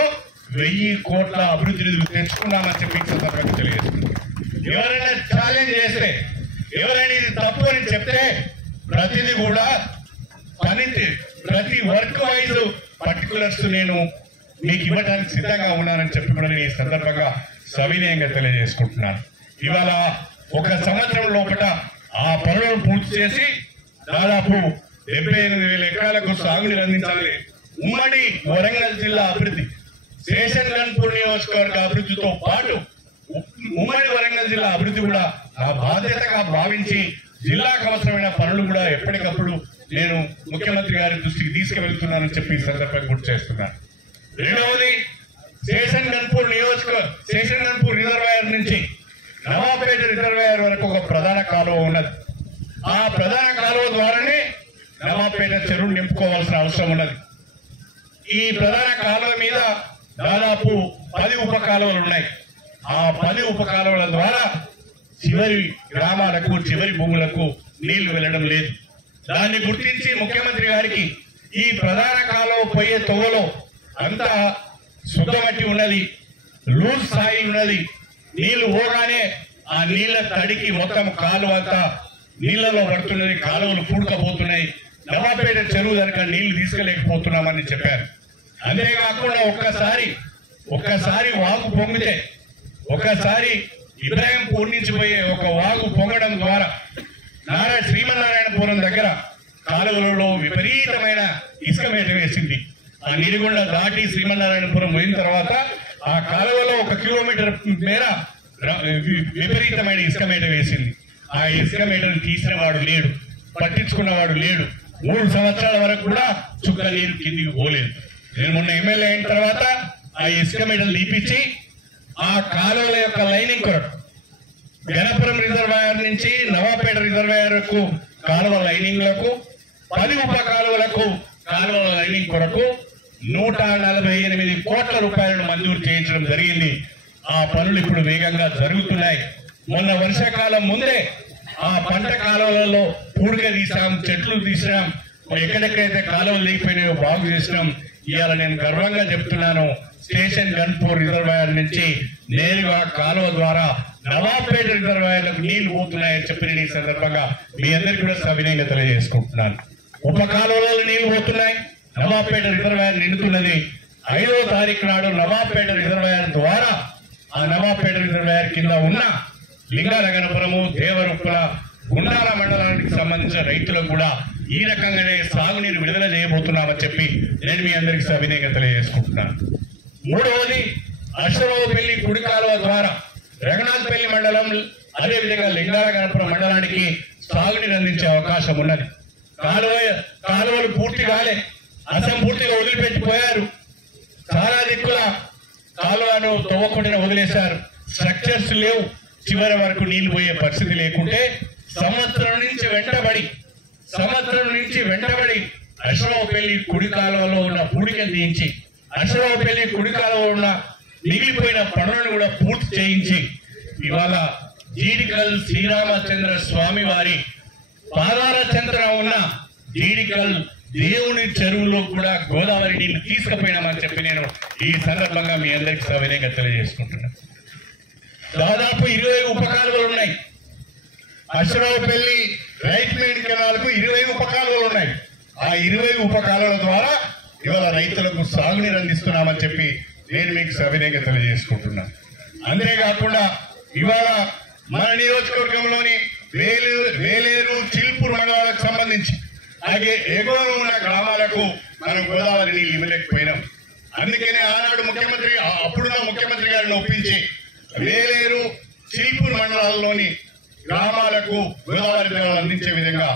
1000 కోట్ల అభివృద్ధి నిధులు తెచ్చుకున్నామని చెప్పి సందర్భంగా తెలియజేస్తుంది. ఎవరైనా ఛాలెంజ్ చేస్తే, ఎవరైనా ఇది తప్పు అని చెప్తే ప్రతిదీ కూడా ప్రతి వర్క్ వైజ్ పర్టికులర్స్ నేను మీకు ఇవ్వడానికి సిద్ధంగా ఉన్నానని చెప్పి కూడా నేను ఈ సందర్భంగా సవినయంగా తెలియజేసుకుంటున్నాను. ఇవాళ ఒక సంవత్సరం లోపల ఆ పనులను పూర్తి చేసి దాదాపు 78,000 ఎకరాలకు సాగునీరు అందించాలి. ఉమ్మడి వరంగల్ జిల్లా అభివృద్ధి, శేషన్ గన్పూర్ నియోజకవర్గ అభివృద్ధితో పాటు ఉమ్మడి వరంగల్ జిల్లా అభివృద్ధి కూడా నా బాధ్యతగా భావించి జిల్లాకు అవసరమైన పనులు కూడా ఎప్పటికప్పుడు నేను ముఖ్యమంత్రి గారి దృష్టికి తీసుకువెళ్తున్నానని చెప్పి ఈ సందర్భంగా గుర్తు చేస్తున్నాను. రెండవది, శేషన్ గన్పూర్ రిజర్వాయర్ నుంచి నవాపేట రిజర్వాయర్ వరకు ఒక ప్రధాన కాలువ ఉన్నది. ఆ ప్రధాన కాలువ ద్వారానే నవాపేట చెరువు నింపుకోవాల్సిన అవసరం ఉన్నది. ఈ ప్రధాన కాలువ మీద దాదాపు 10 ఉప కాలువలు ఉన్నాయి. ఆ 10 ఉప కాలువల ద్వారా చివరి గ్రామాలకు, చివరి భూములకు నీళ్లు వెళ్లడం లేదు. దాన్ని గుర్తించి ముఖ్యమంత్రి గారికి ఈ ప్రధాన కాలువ పోయే తొవ్వలో అంతా శుద్ధమట్టి ఉన్నది, లూజ్ స్థాయి ఉన్నది. నీళ్లు పోగానే ఆ నీళ్ల తడికి మొత్తం కాలువ అంతా నీళ్లలో పడుతున్నది, కాలువలు పూడకపోతున్నాయి. నవాపేట చెరువు దగ్గర నీళ్లు తీసుకెళ్లేకపోతున్నామని చెప్పారు. అంతేకాకుండా ఒక్కసారి వాగు పొంగితే, ఒక్కసారి ఇబ్రాహీంపూర్ నుంచి పోయే ఒక వాగు పొంగడం ద్వారా శ్రీమన్నారాయణపురం దగ్గర కాలువలలో విపరీతమైన ఇసుక మేట వేసింది. ఆ నిడిగొండ దాటి శ్రీమన్నారాయణపురం పోయిన తర్వాత ఆ కాలువలో 1 కిలోమీటర్ మేర విపరీతమైన ఇసుక మేట వేసింది. ఆ ఇసుక మేటను తీసిన వాడు లేడు, పట్టించుకున్నవాడు లేడు. 3 సంవత్సరాల వరకు కూడా చుక్క నీరు కిందికి పోలేదు. నేను మొన్న ఎమ్మెల్యే అయిన తర్వాత ఆ ఇసుక మేటలు తీపిచ్చి ఆ కాలువల యొక్క లైనింగ్ కొరకు గణపురం రిజర్వాయర్ నుంచి నవాపేట రిజర్వాయర్ కు కాలువ లైనింగ్లకు 10 ఉప కాలువలకు కాలువల లైనింగ్ కొరకు 148 కోట్ల రూపాయలను మంజూరు చేయించడం జరిగింది. ఆ పనులు ఇప్పుడు వేగంగా జరుగుతున్నాయి. మొన్న వర్షాకాలం ముందే ఆ పంట కాలువలలో పూడిక తీసాం, చెట్లు తీసినాం, ఎక్కడెక్కడైతే కాలువలు లేకపోయినాయో బాగు చేసినాం. ఇవాళ నేను గర్వంగా చెప్తున్నాను, స్టేషన్ గన్పూర్ రిజర్వాయర్ నుంచి నేరుగా కాలువ ద్వారా నవాపేట రిజర్వాయర్లకు నీళ్లు పోతున్నాయని చెప్పి నేను ఈ సందర్భంగా మీ అందరికీ కూడా సవినయంగా తెలియజేసుకుంటున్నాను. ఉప కాలువలలో నీళ్లు పోతున్నాయి, నవాపేట రిజర్వాయర్ నిండుతున్నది. 5వ తారీఖు నాడు నవాపేట రిజర్వాయర్ ద్వారా ఆ నవాపేట రిజర్వాయర్ కింద ఉన్న లింగాలగనపురము, దేవరుక్కుల, గుండాల మండలానికి సంబంధించిన రైతులకు కూడా ఈ రకంగానే సాగునీరు విడుదల చేయబోతున్నామని చెప్పి నేను మీ అందరికీ సవినయంగా తెలియజేసుకుంటున్నాను. మూడవది, అశ్వరావుపల్లి కుడి కాలువ ద్వారా రఘునాథపల్లి మండలం, అదేవిధంగా లింగాలగనపురం మండలానికి సాగునీరు అందించే అవకాశం ఉన్నది. కాలువలు పూర్తి కాలే, అసంపూర్తిగా వదిలిపెట్టిపోయారు. చాలా దిక్కుల కాలువను తవ్వకుండా వదిలేశారు. స్ట్రక్చర్స్ లేవు, చివరి వరకు నీళ్లు పోయే పరిస్థితి లేకుంటే సంవత్సరం నుంచి వెంటబడి అశ్వరావుపల్లి కుడి కాలువలో ఉన్న పూడికను తీయించి, అశ్వరావుపల్లి కుడి కాలువలో ఉన్న మిగిలిపోయిన పనులను కూడా పూర్తి చేయించి ఇవాళ జీడికల్ శ్రీరామచంద్ర స్వామి వారి పాదాల చెంతన ఉన్న జీడికల్ దేవుని చెరువులో కూడా గోదావరి నీళ్లు తీసుకుపోయినామని చెప్పి నేను ఈ సందర్భంగా మీ అందరికీ సవినయంగా తెలియజేసుకుంటున్నాను. దాదాపు 20 ఉప కాలువలు ఉన్నాయి. అశ్వరావుపల్లి రైట్ మెయిన్ కెనాల్కు 20 ఉప కాలువలు ఉన్నాయి. ఆ 20 ఉప కాలువల ద్వారా ఇవాళ రైతులకు సాగునీరు అందిస్తున్నామని చెప్పి నేను మీకు సవినయంగా తెలియజేసుకుంటున్నాను. అంతేకాకుండా ఇవాళ మన నియోజకవర్గంలోని వేలేరు, చిల్పూర్ మండలాలకు సంబంధించి అలాగే ఎగువ ఉన్న గ్రామాలకు మనం గోదావరి నీళ్ళు ఇవ్వలేకపోయినాం. అందుకనే ఆనాడు అప్పుడున్న ముఖ్యమంత్రి గారిని ఒప్పించి వేలేరు, చిల్పూర్ మండలాల్లోని గ్రామాలకు గోదావరి జలాలు అందించే విధంగా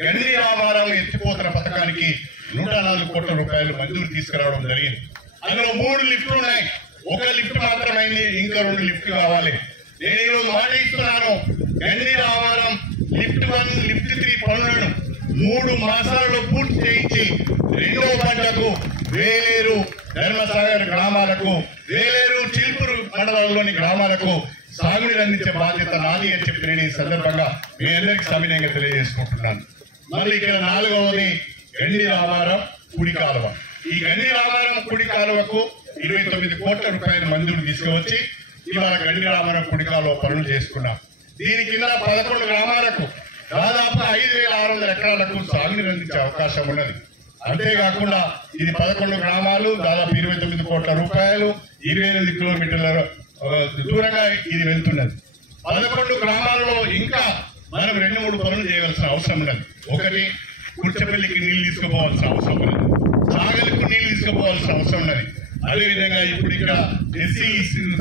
గండి రామారావు ఎత్తిపోతల పథకానికి 104 కోట్ల రూపాయలు మంజూరు తీసుకురావడం జరిగింది. అందులో 3 లిఫ్ట్లు ఉన్నాయి. ఒక లిఫ్ట్ మాత్రమైంది, ఇంకా 2 లిఫ్ట్లు కావాలి. నేను ఈరోజు మాట ఇస్తున్నాను, గండి రామారం లిఫ్ట్ 1, లిఫ్ట్ 3 పనులను 3 మాసాలలో పూర్తి చేయించి 2వ పంటకు వేలేరు, ధర్మసాగర్ గ్రామాలకు, వేలేరు, చిల్పూరు మండలంలోని గ్రామాలకు సాగునీరు అందించే బాధ్యత నాది అని చెప్పి నేను ఈ సందర్భంగా మీ అందరికీ సవినయంగా తెలియజేసుకుంటున్నాను. మళ్ళీ ఇక్కడ 4వది గండి రామారం కుడి కాలువ. ఈ గండి రామారం కుడి కాలువకు 29 కోట్ల రూపాయలు మంజూరు తీసుకువచ్చి ఇవాళ గండి రామారం కుడి కాలువ పనులు చేసుకున్నాం. దీని కింద 11 గ్రామాలకు దాదాపు 5,600 ఎకరాలకు సాగునీరు అందించే అవకాశం ఉన్నది. అంతేకాకుండా ఇది 11 గ్రామాలు, దాదాపు 29 కోట్ల రూపాయలు, 28 కిలోమీటర్ల దూరంగా ఇది వెళ్తున్నది. 11 గ్రామాలలో ఇంకా మనం 2-3 పనులు చేయవలసిన అవసరం ఉన్నది. ఒకటి, కుర్చపల్లికి నీళ్లు తీసుకుపోవాల్సిన అవసరం ఉన్నది, సాగలకు నీళ్లు తీసుకుపోవాల్సిన అవసరం ఉన్నది. అదేవిధంగా ఇప్పుడు ఇక్కడ ఎస్సీ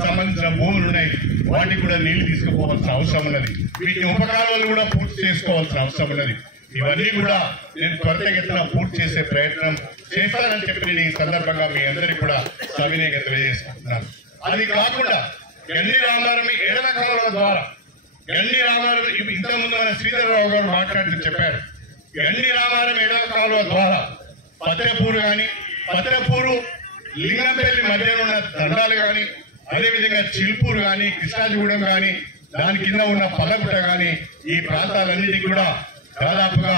సంబంధించిన భూములు ఉన్నాయి, వాటికి కూడా నీళ్లు తీసుకుపోవాల్సిన అవసరం ఉన్నది. వీటిని ఉపకారాలు కూడా పూర్తి చేసుకోవాల్సిన అవసరం ఉన్నది. ఇవన్నీ కూడా నేను త్వరితగతిన పూర్తి చేసే ప్రయత్నం చేస్తానని చెప్పి నేను ఈ సందర్భంగా మీ అందరికీ కూడా సవినయంగా తెలియజేసుకుంటున్నాను. అది కాకుండా గండి రామారం ఎడమ కాలువ ద్వారా గండి రామారం ఇంతకుముందు మన శ్రీధరరావు గారు మాట్లాడుతూ చెప్పారు. గండి రామారం ఎడమ కాలువ ద్వారా పత్రపూరు కానీ, పత్రపూరు లింగంపల్లి మధ్యలో ఉన్న దండాలు కానీ, అదేవిధంగా చిల్పూరు కానీ, కృష్ణాజిగూడెం కానీ, దాని కింద ఉన్న పల్లగుట్ట కానీ, ఈ ప్రాంతాలన్నిటికీ కూడా దాదాపుగా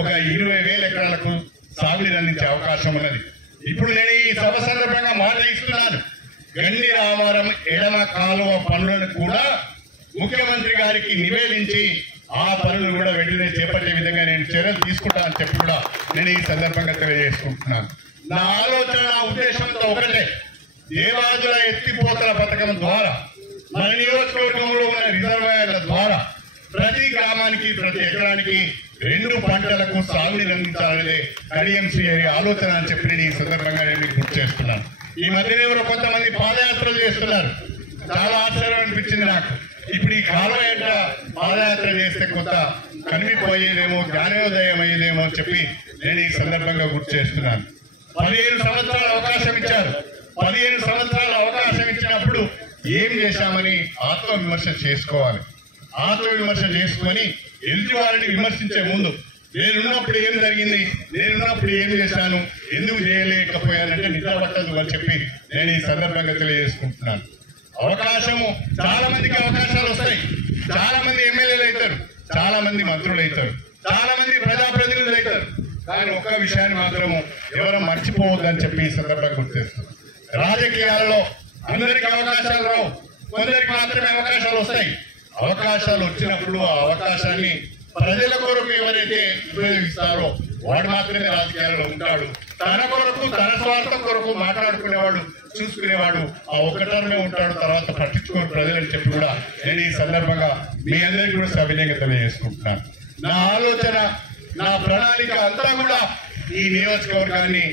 ఒక 20,000 ఎకరాలకు సాగునీరు అందించే అవకాశం ఉన్నది. ఇప్పుడు నేను ఈ సభ సందర్భంగా మాట ఇస్తున్నాను. గండి రామారం ఎడమ కాలువ పనులను కూడా ముఖ్యమంత్రి గారికి నివేదించి ఆ పనులను కూడా వెంటనే చేపట్టే విధంగా నేను చర్యలు తీసుకుంటానని చెప్పి కూడా నేను ఈ సందర్భంగా తెలియజేసుకుంటున్నాను. నా ఆలోచన, నా ఉద్దేశంతో ఒకటే, దేవాదుల ఎత్తిపోతల పథకం ద్వారా మన నియోజకవర్గంలో ఉన్న రిజర్వాయర్ల ద్వారా ప్రతి గ్రామానికి, ప్రతి ఎకరానికి 2 పంటలకు సాగునీరు అందించాలనే కడియం శ్రీహరి ఆలోచన అని చెప్పి నేను ఈ సందర్భంగా నేను మీకు గుర్తు చేస్తున్నాను. ఈ మధ్యనే ఎవరో కొంతమంది పాదయాత్రలు చేస్తున్నారు. చాలా ఆశ్చర్యం అనిపించింది నాకు. ఇప్పుడు ఈ కాలం ఏంట పాదయాత్ర చేస్తే కొంత కనిపిపోయేదేమో, జ్ఞానోదయం అయ్యేదేమో అని చెప్పి నేను ఈ సందర్భంగా గుర్తు చేస్తున్నాను. 15 సంవత్సరాల అవకాశం ఇచ్చారు. 15 సంవత్సరాల అవకాశం ఇచ్చినప్పుడు ఏం చేశామని ఆత్మవిమర్శ చేసుకోవాలి. ఆత్మవిమర్శ చేసుకొని ఎదుటి వారిని విమర్శించే ముందు నేనున్నప్పుడు ఏం జరిగింది, నేనున్నప్పుడు ఏం చేశాను, ఎందుకు చేయలేకపోయానంటే నిద్ర పట్టదు అని చెప్పి నేను ఈ సందర్భంగా తెలియజేసుకుంటున్నాను. అవకాశము, చాలా మందికి అవకాశాలు వస్తాయి. చాలా మంది ఎమ్మెల్యేలు అవుతారు, చాలా మంది మంత్రులు అవుతారు, చాలా మంది ప్రజాప్రతినిధులు అవుతారు. కానీ ఒక్క విషయాన్ని మాత్రము ఎవరో మర్చిపోవద్దని చెప్పి ఈ సందర్భంగా గుర్తు చేస్తారు. రాజకీయాలలో అందరికి అవకాశాలు రావు, కొందరికి మాత్రమే అవకాశాలు వస్తాయి. అవకాశాలు వచ్చినప్పుడు ఆ అవకాశాన్ని ప్రజల కొరకు ఎవరైతే ఉపయోగిస్తారో వాడు మాత్రమే రాజకీయాల్లో ఉంటాడు. తన కొరకు, తన స్వార్థం కొరకు మాట్లాడుకునేవాడు, చూసుకునేవాడు ఆ ఒక్కటనే ఉంటాడు. తర్వాత పట్టించుకోని ప్రజలని చెప్పి కూడా నేను ఈ సందర్భంగా మీ అందరికీ కూడా సవినయంగా తెలియజేసుకుంటున్నాను. నా ఆలోచన, నా ప్రణాళిక అంతా కూడా ఈ నియోజకవర్గాన్ని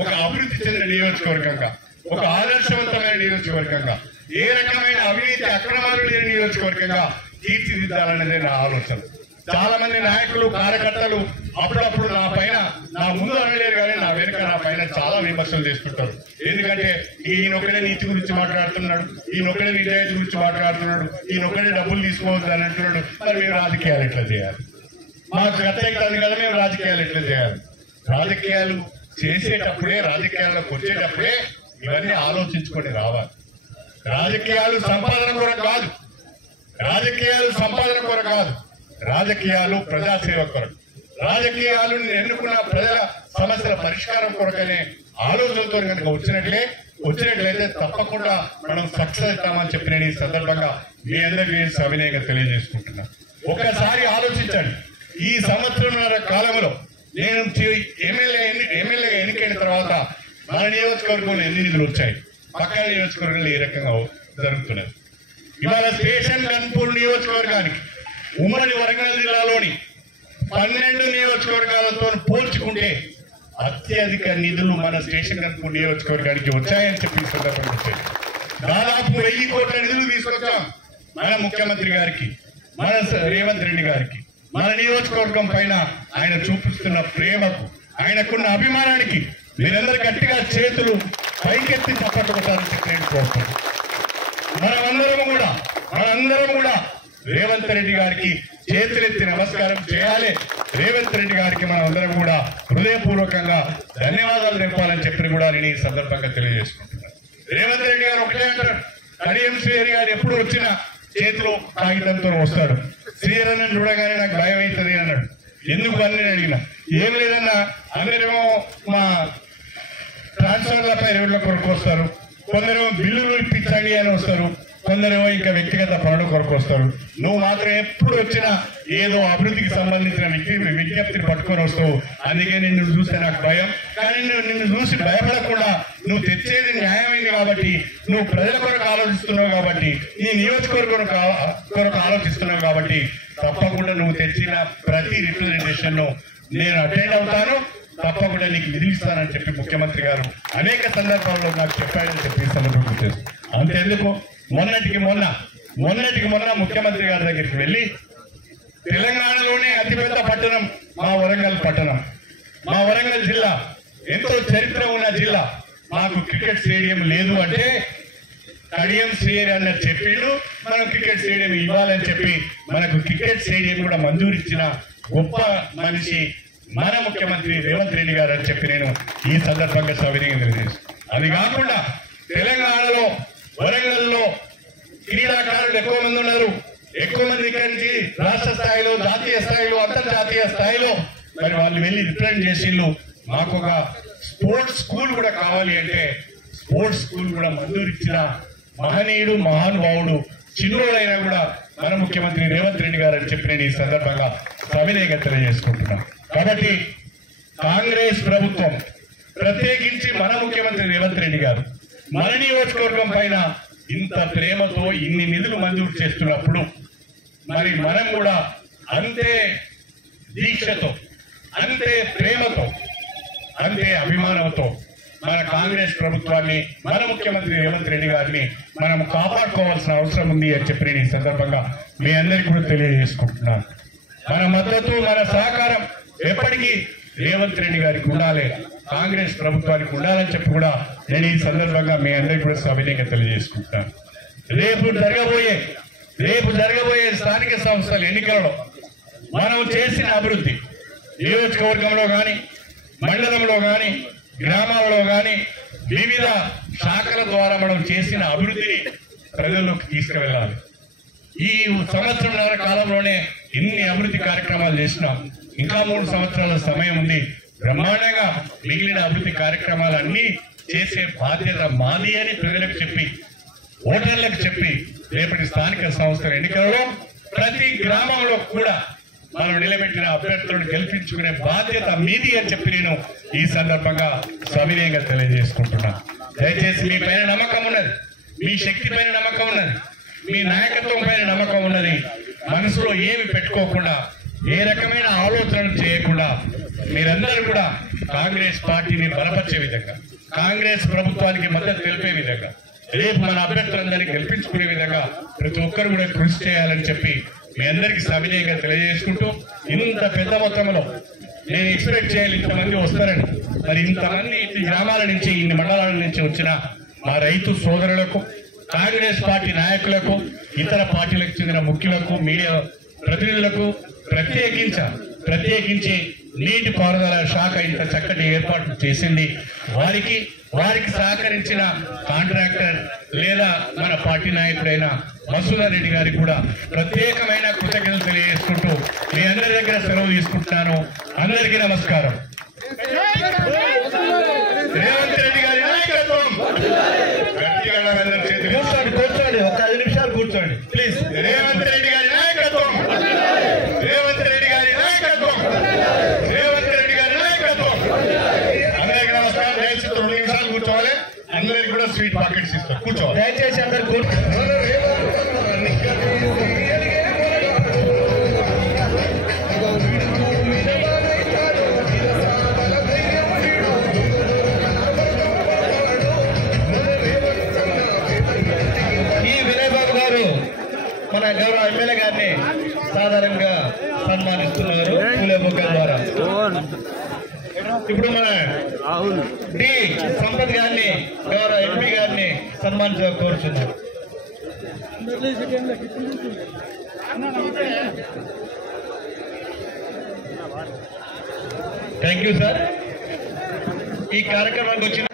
ఒక అభివృద్ధి చెందిన నియోజకవర్గంగా, ఒక ఆదర్శవంతమైన నియోజకవర్గంగా, ఏ రకమైన అవినీతి అక్రమాలు లేని నియోజకవర్గంగా తీర్చిదిద్దాలనేదే నా ఆలోచన. చాలా మంది నాయకులు, కార్యకర్తలు అప్పుడప్పుడు నా పైన, నా ముందు అనలేరు కానీ నా వెనుక నా పైన చాలా విమర్శలు చేసుకుంటారు. ఎందుకంటే ఈయనొక్కడే నీతి గురించి మాట్లాడుతున్నాడు, ఈయనొక్కడే నిజాయితీ గురించి మాట్లాడుతున్నాడు, ఈయనొక్కడే డబ్బులు తీసుకోవద్దు అని అంటున్నాడు. మరి మేము రాజకీయాలు ఎట్లా చేయాలి? మాకు ప్రత్యేకత కదా, మేము రాజకీయాలు ఎట్లా చేయాలి? రాజకీయాలు చేసేటప్పుడే, రాజకీయాల్లోకి వచ్చేటప్పుడే ఇవన్నీ ఆలోచించుకొని రావాలి. రాజకీయాలు సంపాదన కొరకు కాదు, రాజకీయాలు సంపాదన కొరకు కాదు, రాజకీయాలు ప్రజాసేవ కొరకు, రాజకీయాలు ఎన్నుకున్న ప్రజల సమస్యల పరిష్కారం కొరకనే ఆలోచనతో కనుక వచ్చినట్లయితే తప్పకుండా మనం సక్సెస్ అవుతామని చెప్పి నేను ఈ సందర్భంగా మీ అందరికీ సవినయంగా తెలియజేసుకుంటున్నాను. ఒకసారి ఆలోచించండి, ఈ సంవత్సరంన్నర కాలంలో నేను ఎమ్మెల్యేగా ఎన్నికైన తర్వాత మన నియోజకవర్గంలో ఎన్ని నిధులు వచ్చాయి, పక్కన నియోజకవర్గంలో ఏ రకంగా జరుగుతున్నది. ఇవాళ స్టేషన్ గన్పూర్ నియోజకవర్గానికి ఉమ్మడి వరంగల్ జిల్లాలోని 12 నియోజకవర్గాలతో పోల్చుకుంటే అత్యధిక నిధులు మన స్టేషన్ గన్పూర్ నియోజకవర్గానికి వచ్చాయని చెప్పి సందర్భంగా వచ్చాయి. దాదాపు 1000 కోట్ల నిధులు తీసుకొచ్చాం మన ముఖ్యమంత్రి గారికి, మన రేవంత్ రెడ్డి గారికి. మన నియోజకవర్గం పైన ఆయన చూపిస్తున్న ప్రేమకు, ఆయనకున్న అభిమానానికి మీరందరూ గట్టిగా చేతులు పైకెత్తి చప్పట్లు కొట్టాలని చెప్పి నేను కోరుతున్నాను. మనందరం కూడా రేవంత్ రెడ్డి గారికి చేతులెత్తి నమస్కారం చేయాలి. రేవంత్ రెడ్డి గారికి మనం అందరం కూడా హృదయపూర్వకంగా ధన్యవాదాలు తెలపాలని చెప్పి కూడా నేను ఈ సందర్భంగా తెలియజేసుకుంటున్నాను. రేవంత్ రెడ్డి గారు ఒకటే అంటారు, కడియం శ్రీహరి గారు ఎప్పుడు వచ్చినా చేతిలో కాగితంతో వస్తాడు. శ్రీహరి చూడగానే నాకు భయం అవుతుంది అన్నాడు. ఎందుకు అని నేను అడిగిన, ఏం లేదన్నా, అందరేమో మా ట్రాన్స్ఫర్లపై రేవుల కొరకు వస్తారు, కొందరేమో బిల్లులు ఇప్పించండి అని వస్తారు, కొందరేమో ఇంకా వ్యక్తిగత పనుల కొరకు వస్తారు. నువ్వు మాత్రం ఎప్పుడు వచ్చినా ఏదో అభివృద్ధికి సంబంధించిన విజ్ఞప్తిని పట్టుకొని వస్తావు. అందుకే నిన్ను చూస్తే నాకు భయం. కానీ నిన్ను చూసి భయపడకుండా నువ్వు తెచ్చేది న్యాయమైంది కాబట్టి, నువ్వు ప్రజల కొరకు ఆలోచిస్తున్నావు కాబట్టి, నీ నియోజకవర్గం కొరకు ఆలోచిస్తున్నావు కాబట్టి తప్పకుండా నువ్వు తెచ్చిన ప్రతి రిప్రజెంటేషన్ నేను అటెండ్ అవుతాను, తప్పకుండా నీకు విధిస్తానని చెప్పి ముఖ్యమంత్రి గారు అనేక సందర్భాల్లో నాకు చెప్పాడని చెప్పి సందర్భం చేస్తాను. అంతెందుకు మొన్నటికి మొన్న ముఖ్యమంత్రి గారి దగ్గరికి వెళ్ళి తెలంగాణలోనే అతిపెద్ద పట్టణం మా వరంగల్ పట్టణం, మా వరంగల్ జిల్లా ఎంతో చరిత్ర ఉన్న జిల్లా, మాకు క్రికెట్ స్టేడియం లేదు అంటే కడియం స్టేడియం అన్నది చెప్పిండు. మనం క్రికెట్ స్టేడియం ఇవ్వాలని చెప్పి మనకు క్రికెట్ స్టేడియం కూడా మంజూరు ఇచ్చిన గొప్ప మనిషి మన ముఖ్యమంత్రి రేవంత్ రెడ్డి గారు అని చెప్పి నేను ఈ సందర్భంగా సవినయంగా తెలియజేస్తాను. అది కాకుండా తెలంగాణలో వరంగల్లో క్రీడాకారులు ఎక్కువ మంది ఉన్నారు. ఎక్కువ మంది ఇక్కడి నుంచి రాష్ట్ర స్థాయిలో, జాతీయ స్థాయిలో, అంతర్జాతీయ స్థాయిలో మరి వాళ్ళు వెళ్ళి రిప్రజెంట్ చేసిండ్రు. మాకు ఒక స్పోర్ట్స్ స్కూల్ కూడా కావాలి అంటే స్పోర్ట్స్ స్కూల్ కూడా మంజూరు ఇచ్చిన మహనీయుడు, మహానుభావుడు, చిన్నోడైనా కూడా మన ముఖ్యమంత్రి రేవంత్ రెడ్డి గారు అని చెప్పి నేను ఈ సందర్భంగా సవినయంగా తెలియజేసుకుంటున్నాను. కాబట్టి కాంగ్రెస్ ప్రభుత్వం, ప్రత్యేకించి మన ముఖ్యమంత్రి రేవంత్ రెడ్డి గారు మన నియోజకవర్గం పైన ఇంత ప్రేమతో ఇన్ని నిధులు మంజూరు చేస్తున్నప్పుడు మరి మనం కూడా అంతే దీక్షతో, అంతే ప్రేమతో, అంతే అభిమానంతో మన కాంగ్రెస్ ప్రభుత్వాన్ని, మన ముఖ్యమంత్రి రేవంత్ రెడ్డి గారిని మనం కాపాడుకోవాల్సిన అవసరం ఉంది అని చెప్పి నేను ఈ సందర్భంగా మీ అందరికీ కూడా తెలియజేసుకుంటున్నాను. మన మద్దతు, మన సహకారం ఎప్పటికీ రేవంత్ రెడ్డి గారికి ఉండాలి, కాంగ్రెస్ ప్రభుత్వానికి ఉండాలని చెప్పి కూడా నేను ఈ సందర్భంగా మీ అందరికీ కూడా సవినయంగా తెలియజేసుకుంటున్నాను. రేపు జరగబోయే స్థానిక సంస్థల ఎన్నికలలో మనం చేసిన అభివృద్ధి, నియోజకవర్గంలో కానీ, మండలంలో కానీ, గ్రామాలలో కానీ వివిధ శాఖల ద్వారా మనం చేసిన అభివృద్ధిని ప్రజల్లోకి తీసుకువెళ్ళాలి. ఈ సంవత్సరంన్నర కాలంలోనే ఇన్ని అభివృద్ధి కార్యక్రమాలు చేసినాం. ఇంకా 3 సంవత్సరాల సమయం ఉంది. బ్రహ్మాండంగా మిగిలిన అభివృద్ధి కార్యక్రమాలన్నీ చేసే బాధ్యత మాది అని ప్రజలకు చెప్పి, ఓటర్లకు చెప్పి రేపటి స్థానిక సంస్థల ఎన్నికలలో ప్రతి గ్రామంలో కూడా మనం నిలబెట్టిన అభ్యర్థులను గెలిపించుకునే బాధ్యత మీది అని చెప్పి నేను ఈ సందర్భంగా సవినయంగా తెలియజేసుకుంటున్నాను. దయచేసి మీ పైన నమ్మకం ఉన్నది, మీ శక్తి పైన నమ్మకం ఉన్నది, మీ నాయకత్వం పైన నమ్మకం ఉన్నది. మనసులో ఏమి పెట్టుకోకుండా, ఏ రకమైన ఆలోచనలు చేయకుండా మీరందరూ కూడా కాంగ్రెస్ పార్టీని బలపరిచే విధంగా, కాంగ్రెస్ ప్రభుత్వానికి మద్దతు తెలిపే విధంగా, రేపు మన అభ్యర్థులందరినీ గెలిపించుకునే విధంగా ప్రతి ఒక్కరు కూడా కృషి చేయాలని చెప్పి మీ అందరికీ సవినయంగా తెలియజేసుకుంటూ, ఇంత పెద్ద మొత్తంలో నేను ఎక్స్పెక్ట్ చేయాలి ఇంతమంది వస్తారని. మరి ఇంతమంది ఇన్ని గ్రామాల నుంచి, ఇన్ని మండలాల నుంచి వచ్చిన మా రైతు సోదరులకు, కాంగ్రెస్ పార్టీ నాయకులకు, ఇతర పార్టీలకు చెందిన ముఖ్యులకు, మీడియా ప్రతినిధులకు ప్రత్యేకించి నీటి పారుదల శాఖ ఇంత చక్కటి ఏర్పాట్లు చేసింది. వారికి సహకరించిన కాంట్రాక్టర్ లేదా మన పార్టీ నాయకుడైన మసూదర్ రెడ్డి గారికి కూడా ప్రత్యేకమైన కృతజ్ఞతలు తెలియజేసుకుంటూ మీ అందరి దగ్గర సెలవు తీసుకుంటున్నాను. అందరికీ నమస్కారం. రేవంత్ రెడ్డి గారి నాయకత్వం. కూర్చోండి, ఒక 5 నిమిషాలు కూర్చోండి ప్లీజ్. రేవంత్ రెడ్డి గారి నాయకత్వం, రేవంత్ రెడ్డి గారి నాయకత్వం, రేవంత్ రెడ్డి గారి నాయకత్వం. అందరికీ నమస్కారం. దయచేసి 2 నిమిషాలు కూర్చోవాలి. అందరికి కూడా స్వీట్ పాకెట్స్ ఇస్తారు, కూర్చోవాలి దయచేసి అందరు మన గౌరవ ఎమ్మెల్యే గారిని సాధారణంగా సన్మానిస్తున్నారు పూలే బొక్క ద్వారా. ఇప్పుడు మన డి సంపత్ గారిని, గౌరవ ఎంపీ గారిని సన్మానించ కోరుచున్నారు. Thank you sir. ఈ కార్యక్రమానికి వచ్చిన